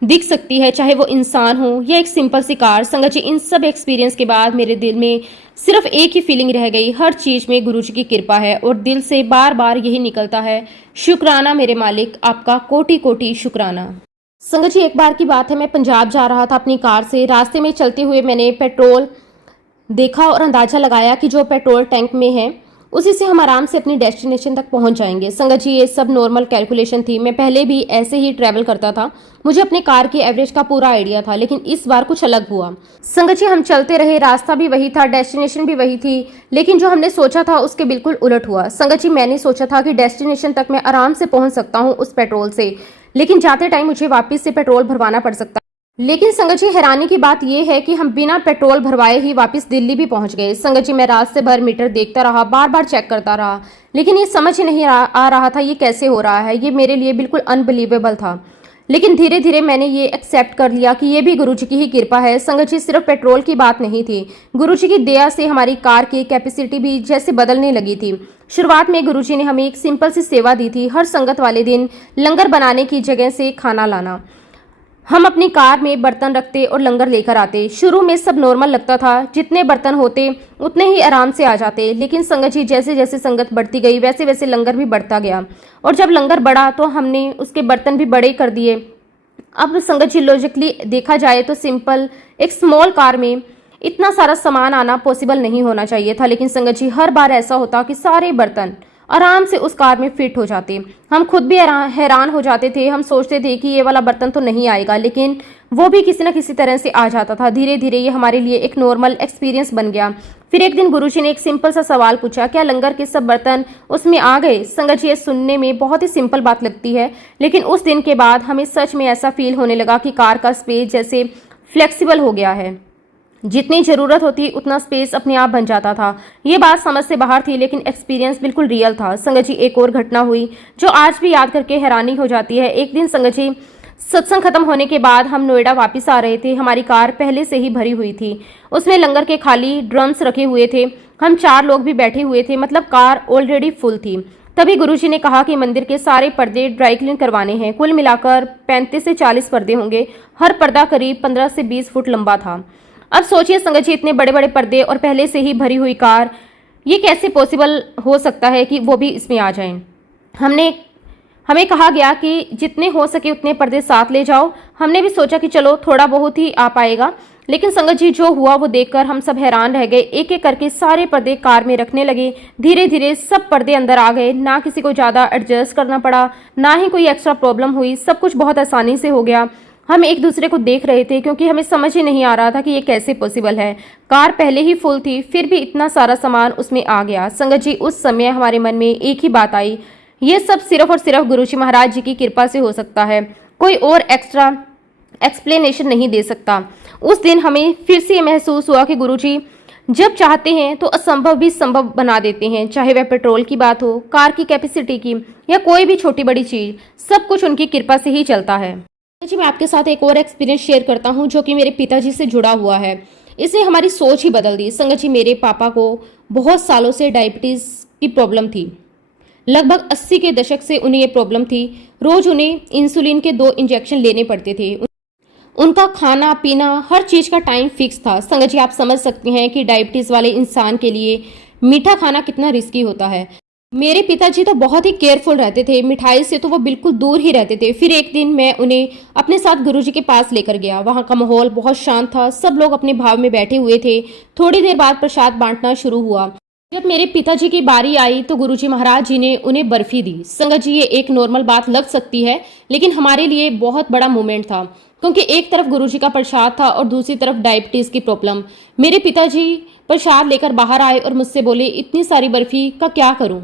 दिख सकती है, चाहे वो इंसान हो या एक सिंपल सी कार। संगत जी, इन सब एक्सपीरियंस के बाद मेरे दिल में सिर्फ एक ही फीलिंग रह गई, हर चीज़ में गुरुजी की कृपा है। और दिल से बार बार यही निकलता है, शुक्राना मेरे मालिक, आपका कोटि कोटि शुक्राना। संगत जी, एक बार की बात है, मैं पंजाब जा रहा था अपनी कार से। रास्ते में चलते हुए मैंने पेट्रोल देखा और अंदाजा लगाया कि जो पेट्रोल टैंक में है उसी से हम आराम से अपनी डेस्टिनेशन तक पहुंच जाएंगे। संगत जी, ये सब नॉर्मल कैलकुलेशन थी। मैं पहले भी ऐसे ही ट्रैवल करता था, मुझे अपने कार की एवरेज का पूरा आइडिया था, लेकिन इस बार कुछ अलग हुआ। संगत जी, हम चलते रहे, रास्ता भी वही था, डेस्टिनेशन भी वही थी, लेकिन जो हमने सोचा था उसके बिल्कुल उलट हुआ। संगत जी, मैंने सोचा था कि डेस्टिनेशन तक मैं आराम से पहुंच सकता हूँ उस पेट्रोल से, लेकिन जाते टाइम मुझे वापस से पेट्रोल भरवाना पड़ सकता। लेकिन संगत जी, हैरानी की बात यह है कि हम बिना पेट्रोल भरवाए ही वापस दिल्ली भी पहुंच गए। संगत जी, मैं रात से भर मीटर देखता रहा, बार बार चेक करता रहा, लेकिन ये समझ ही नहीं आ रहा था ये कैसे हो रहा है। ये मेरे लिए बिल्कुल अनबिलीवेबल था। लेकिन धीरे धीरे मैंने ये एक्सेप्ट कर लिया कि ये भी गुरुजी की ही कृपा है। संगत जी, सिर्फ पेट्रोल की बात नहीं थी, गुरुजी की दया से हमारी कार की कैपेसिटी भी जैसे बदलने लगी थी। शुरुआत में गुरुजी ने हमें एक सिंपल सी सेवा दी थी, हर संगत वाले दिन लंगर बनाने की जगह से खाना लाना। हम अपनी कार में बर्तन रखते और लंगर लेकर आते। शुरू में सब नॉर्मल लगता था, जितने बर्तन होते उतने ही आराम से आ जाते। लेकिन संगत जी, जैसे जैसे संगत बढ़ती गई वैसे वैसे लंगर भी बढ़ता गया, और जब लंगर बढ़ा तो हमने उसके बर्तन भी बड़े कर दिए। अब संगत जी, लॉजिकली देखा जाए तो सिंपल एक स्मॉल कार में इतना सारा सामान आना पॉसिबल नहीं होना चाहिए था, लेकिन संगत जी हर बार ऐसा होता कि सारे बर्तन आराम से उस कार में फिट हो जाते। हम खुद भी हैरान हो जाते थे। हम सोचते थे कि ये वाला बर्तन तो नहीं आएगा, लेकिन वो भी किसी न किसी तरह से आ जाता था। धीरे धीरे ये हमारे लिए एक नॉर्मल एक्सपीरियंस बन गया। फिर एक दिन गुरुजी ने एक सिंपल सा सवाल पूछा, क्या लंगर के सब बर्तन उसमें आ गए? संगत जी, ये सुनने में बहुत ही सिंपल बात लगती है, लेकिन उस दिन के बाद हमें सच में ऐसा फील होने लगा कि कार का स्पेस जैसे फ्लेक्सिबल हो गया है। जितनी ज़रूरत होती उतना स्पेस अपने आप बन जाता था। ये बात समझ से बाहर थी, लेकिन एक्सपीरियंस बिल्कुल रियल था। संगत जी, एक और घटना हुई जो आज भी याद करके हैरानी हो जाती है। एक दिन संगत जी, सत्संग खत्म होने के बाद हम नोएडा वापस आ रहे थे। हमारी कार पहले से ही भरी हुई थी, उसमें लंगर के खाली ड्रम्स रखे हुए थे। हम 4 लोग भी बैठे हुए थे, मतलब कार ऑलरेडी फुल थी। तभी गुरुजी ने कहा कि मंदिर के सारे पर्दे ड्राई क्लीन करवाने हैं। कुल मिलाकर 35 से 40 पर्दे होंगे। हर पर्दा करीब 15 से 20 फुट लंबा था। अब सोचिए संगत जी, इतने बड़े बड़े पर्दे और पहले से ही भरी हुई कार, ये कैसे पॉसिबल हो सकता है कि वो भी इसमें आ जाएं? हमें कहा गया कि जितने हो सके उतने पर्दे साथ ले जाओ। हमने भी सोचा कि चलो थोड़ा बहुत ही आ पाएगा, लेकिन संगत जी, जो हुआ वो देखकर हम सब हैरान रह गए। एक एक करके सारे पर्दे कार में रखने लगे। धीरे धीरे सब पर्दे अंदर आ गए। ना किसी को ज़्यादा एडजस्ट करना पड़ा, ना ही कोई एक्स्ट्रा प्रॉब्लम हुई। सब कुछ बहुत आसानी से हो गया। हम एक दूसरे को देख रहे थे, क्योंकि हमें समझ ही नहीं आ रहा था कि ये कैसे पॉसिबल है। कार पहले ही फुल थी, फिर भी इतना सारा सामान उसमें आ गया। संगत जी, उस समय हमारे मन में एक ही बात आई, ये सब सिर्फ और सिर्फ गुरुजी महाराज जी की कृपा से हो सकता है। कोई और एक्स्ट्रा एक्सप्लेनेशन नहीं दे सकता। उस दिन हमें फिर से ये महसूस हुआ कि गुरुजी जब चाहते हैं तो असंभव भी संभव बना देते हैं। चाहे वह पेट्रोल की बात हो, कार की कैपेसिटी की, या कोई भी छोटी बड़ी चीज़, सब कुछ उनकी कृपा से ही चलता है। जी, मैं आपके साथ एक और एक्सपीरियंस शेयर करता हूँ जो कि मेरे पिताजी से जुड़ा हुआ है। इसने हमारी सोच ही बदल दी। संगत जी, मेरे पापा को बहुत सालों से डायबिटीज़ की प्रॉब्लम थी। लगभग 80 के दशक से उन्हें ये प्रॉब्लम थी। रोज उन्हें इंसुलिन के 2 इंजेक्शन लेने पड़ते थे। उनका खाना पीना हर चीज़ का टाइम फिक्स था। संगत जी, आप समझ सकते हैं कि डायबिटीज़ वाले इंसान के लिए मीठा खाना कितना रिस्की होता है। मेरे पिताजी तो बहुत ही केयरफुल रहते थे, मिठाई से तो वो बिल्कुल दूर ही रहते थे। फिर एक दिन मैं उन्हें अपने साथ गुरुजी के पास लेकर गया। वहाँ का माहौल बहुत शांत था, सब लोग अपने भाव में बैठे हुए थे। थोड़ी देर बाद प्रसाद बांटना शुरू हुआ। जब मेरे पिताजी की बारी आई तो गुरुजी महाराज जी ने उन्हें बर्फी दी। संगत जी, ये एक नॉर्मल बात लग सकती है, लेकिन हमारे लिए बहुत बड़ा मोमेंट था, क्योंकि एक तरफ गुरुजी का प्रसाद था और दूसरी तरफ डायबिटीज़ की प्रॉब्लम। मेरे पिताजी प्रसाद लेकर बाहर आए और मुझसे बोले, इतनी सारी बर्फी का क्या करूं?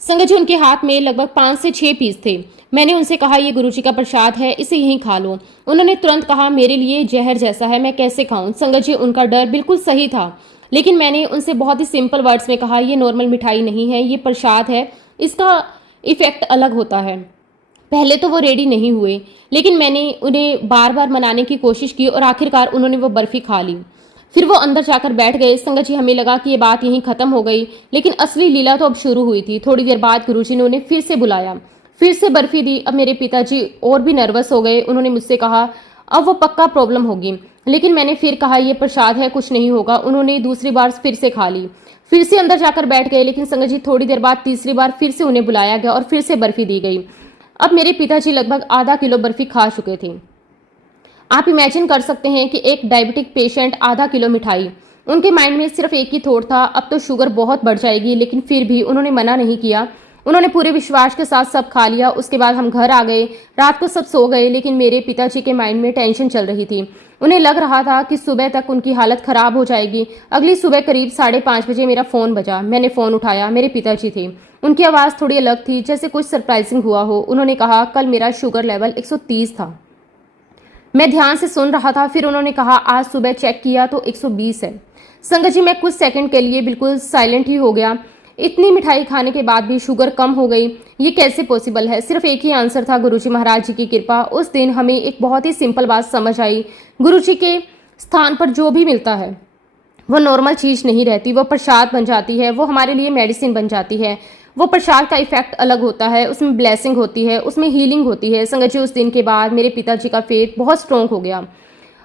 संगत जी, उनके हाथ में लगभग 5 से 6 पीस थे। मैंने उनसे कहा, ये गुरुजी का प्रसाद है, इसे यहीं खा लो। उन्होंने तुरंत कहा, मेरे लिए जहर जैसा है, मैं कैसे खाऊं? संगत जी, उनका डर बिल्कुल सही था, लेकिन मैंने उनसे बहुत ही सिंपल वर्ड्स में कहा, ये नॉर्मल मिठाई नहीं है, ये प्रसाद है, इसका इफेक्ट अलग होता है। पहले तो वो रेडी नहीं हुए, लेकिन मैंने उन्हें बार बार मनाने की कोशिश की और आखिरकार उन्होंने वो बर्फी खा ली। फिर वो अंदर जाकर बैठ गए। संगत जी, हमें लगा कि ये बात यहीं खत्म हो गई, लेकिन असली लीला तो अब शुरू हुई थी। थोड़ी देर बाद गुरुजी ने उन्हें फिर से बुलाया, फिर से बर्फी दी। अब मेरे पिताजी और भी नर्वस हो गए। उन्होंने मुझसे कहा, अब वो पक्का प्रॉब्लम होगी, लेकिन मैंने फिर कहा, ये प्रसाद है, कुछ नहीं होगा। उन्होंने दूसरी बार फिर से खा ली, फिर से अंदर जाकर बैठ गए। लेकिन संगत जी, थोड़ी देर बाद तीसरी बार फिर से उन्हें बुलाया गया और फिर से बर्फी दी गई। अब मेरे पिताजी लगभग आधा किलो बर्फी खा चुके थे। आप इमेजिन कर सकते हैं कि एक डायबिटिक पेशेंट आधा किलो मिठाई। उनके माइंड में सिर्फ एक ही थॉट था, अब तो शुगर बहुत बढ़ जाएगी, लेकिन फिर भी उन्होंने मना नहीं किया। उन्होंने पूरे विश्वास के साथ सब खा लिया। उसके बाद हम घर आ गए। रात को सब सो गए, लेकिन मेरे पिताजी के माइंड में टेंशन चल रही थी। उन्हें लग रहा था कि सुबह तक उनकी हालत खराब हो जाएगी। अगली सुबह करीब 5:30 बजे मेरा फ़ोन बजा। मैंने फ़ोन उठाया, मेरे पिताजी थे। उनकी आवाज़ थोड़ी अलग थी, जैसे कुछ सरप्राइजिंग हुआ हो। उन्होंने कहा, कल मेरा शुगर लेवल 130 था। मैं ध्यान से सुन रहा था। फिर उन्होंने कहा, आज सुबह चेक किया तो 120 है। संगत जी, मैं कुछ सेकंड के लिए बिल्कुल साइलेंट ही हो गया। इतनी मिठाई खाने के बाद भी शुगर कम हो गई, ये कैसे पॉसिबल है? सिर्फ एक ही आंसर था, गुरुजी महाराज जी की कृपा। उस दिन हमें एक बहुत ही सिंपल बात समझ आई, गुरुजी के स्थान पर जो भी मिलता है वो नॉर्मल चीज़ नहीं रहती, वो प्रसाद बन जाती है, वो हमारे लिए मेडिसिन बन जाती है। वो प्रसाद का इफेक्ट अलग होता है, उसमें ब्लेसिंग होती है, उसमें हीलिंग होती है। संगत जी, उस दिन के बाद मेरे पिताजी का फेथ बहुत स्ट्रॉन्ग हो गया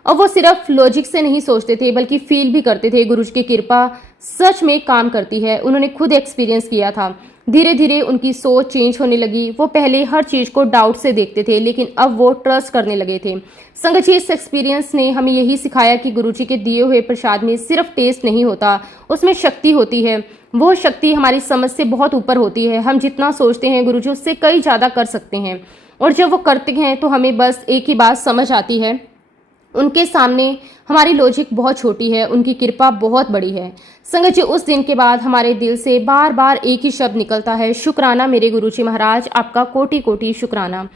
और वो सिर्फ लॉजिक से नहीं सोचते थे, बल्कि फील भी करते थे। गुरुजी की कृपा सच में काम करती है, उन्होंने खुद एक्सपीरियंस किया था। धीरे धीरे उनकी सोच चेंज होने लगी। वो पहले हर चीज़ को डाउट से देखते थे, लेकिन अब वो ट्रस्ट करने लगे थे। संगत जी, इस एक्सपीरियंस ने हमें यही सिखाया कि गुरुजी के दिए हुए प्रसाद में सिर्फ टेस्ट नहीं होता, उसमें शक्ति होती है। वो शक्ति हमारी समझ से बहुत ऊपर होती है। हम जितना सोचते हैं गुरुजी उससे कई ज़्यादा कर सकते हैं, और जब वो करते हैं तो हमें बस एक ही बात समझ आती है, उनके सामने हमारी लॉजिक बहुत छोटी है, उनकी कृपा बहुत बड़ी है। संगत जी, उस दिन के बाद हमारे दिल से बार बार एक ही शब्द निकलता है, शुक्राना मेरे गुरुजी महाराज, आपका कोटि कोटि शुक्राना।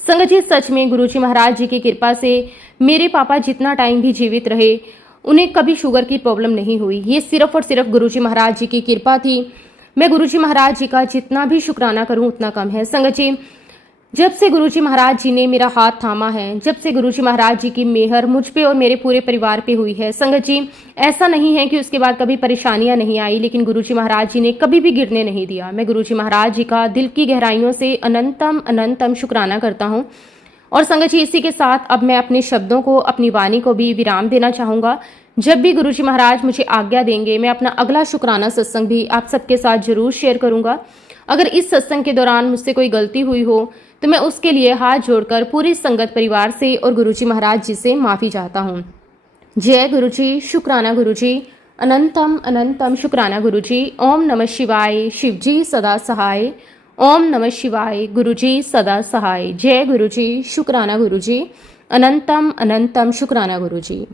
संगत जी, सच में गुरुजी महाराज जी की कृपा से मेरे पापा जितना टाइम भी जीवित रहे, उन्हें कभी शुगर की प्रॉब्लम नहीं हुई। ये सिर्फ और सिर्फ गुरुजी महाराज जी की कृपा थी। मैं गुरुजी महाराज जी का जितना भी शुक्राना करूं उतना कम है। संगत जी, जब से गुरुजी महाराज जी ने मेरा हाथ थामा है, जब से गुरुजी महाराज जी की मेहर मुझ पे और मेरे पूरे परिवार पे हुई है, संगत जी, ऐसा नहीं है कि उसके बाद कभी परेशानियां नहीं आई, लेकिन गुरुजी महाराज जी ने कभी भी गिरने नहीं दिया। मैं गुरुजी महाराज जी का दिल की गहराइयों से अनंतम अनंतम शुक्राना करता हूँ। और संगत जी, इसी के साथ अब मैं अपने शब्दों को, अपनी वाणी को भी विराम देना चाहूँगा। जब भी गुरुजी महाराज मुझे आज्ञा देंगे, मैं अपना अगला शुक्राना सत्संग भी आप सबके साथ जरूर शेयर करूँगा। अगर इस सत्संग के दौरान मुझसे कोई गलती हुई हो तो मैं उसके लिए हाथ जोड़कर पूरी संगत परिवार से और गुरुजी महाराज जी से माफ़ी चाहता हूँ। जय गुरुजी, शुक्राना गुरुजी, अनंतम अनंतम शुक्राना गुरुजी। ओम नमः शिवाय, शिवजी सदा सहाय। ओम नमः शिवाय, गुरुजी सदा सहाय। जय गुरुजी, शुक्राना गुरुजी, अनंतम अनंतम शुक्राना गुरुजी।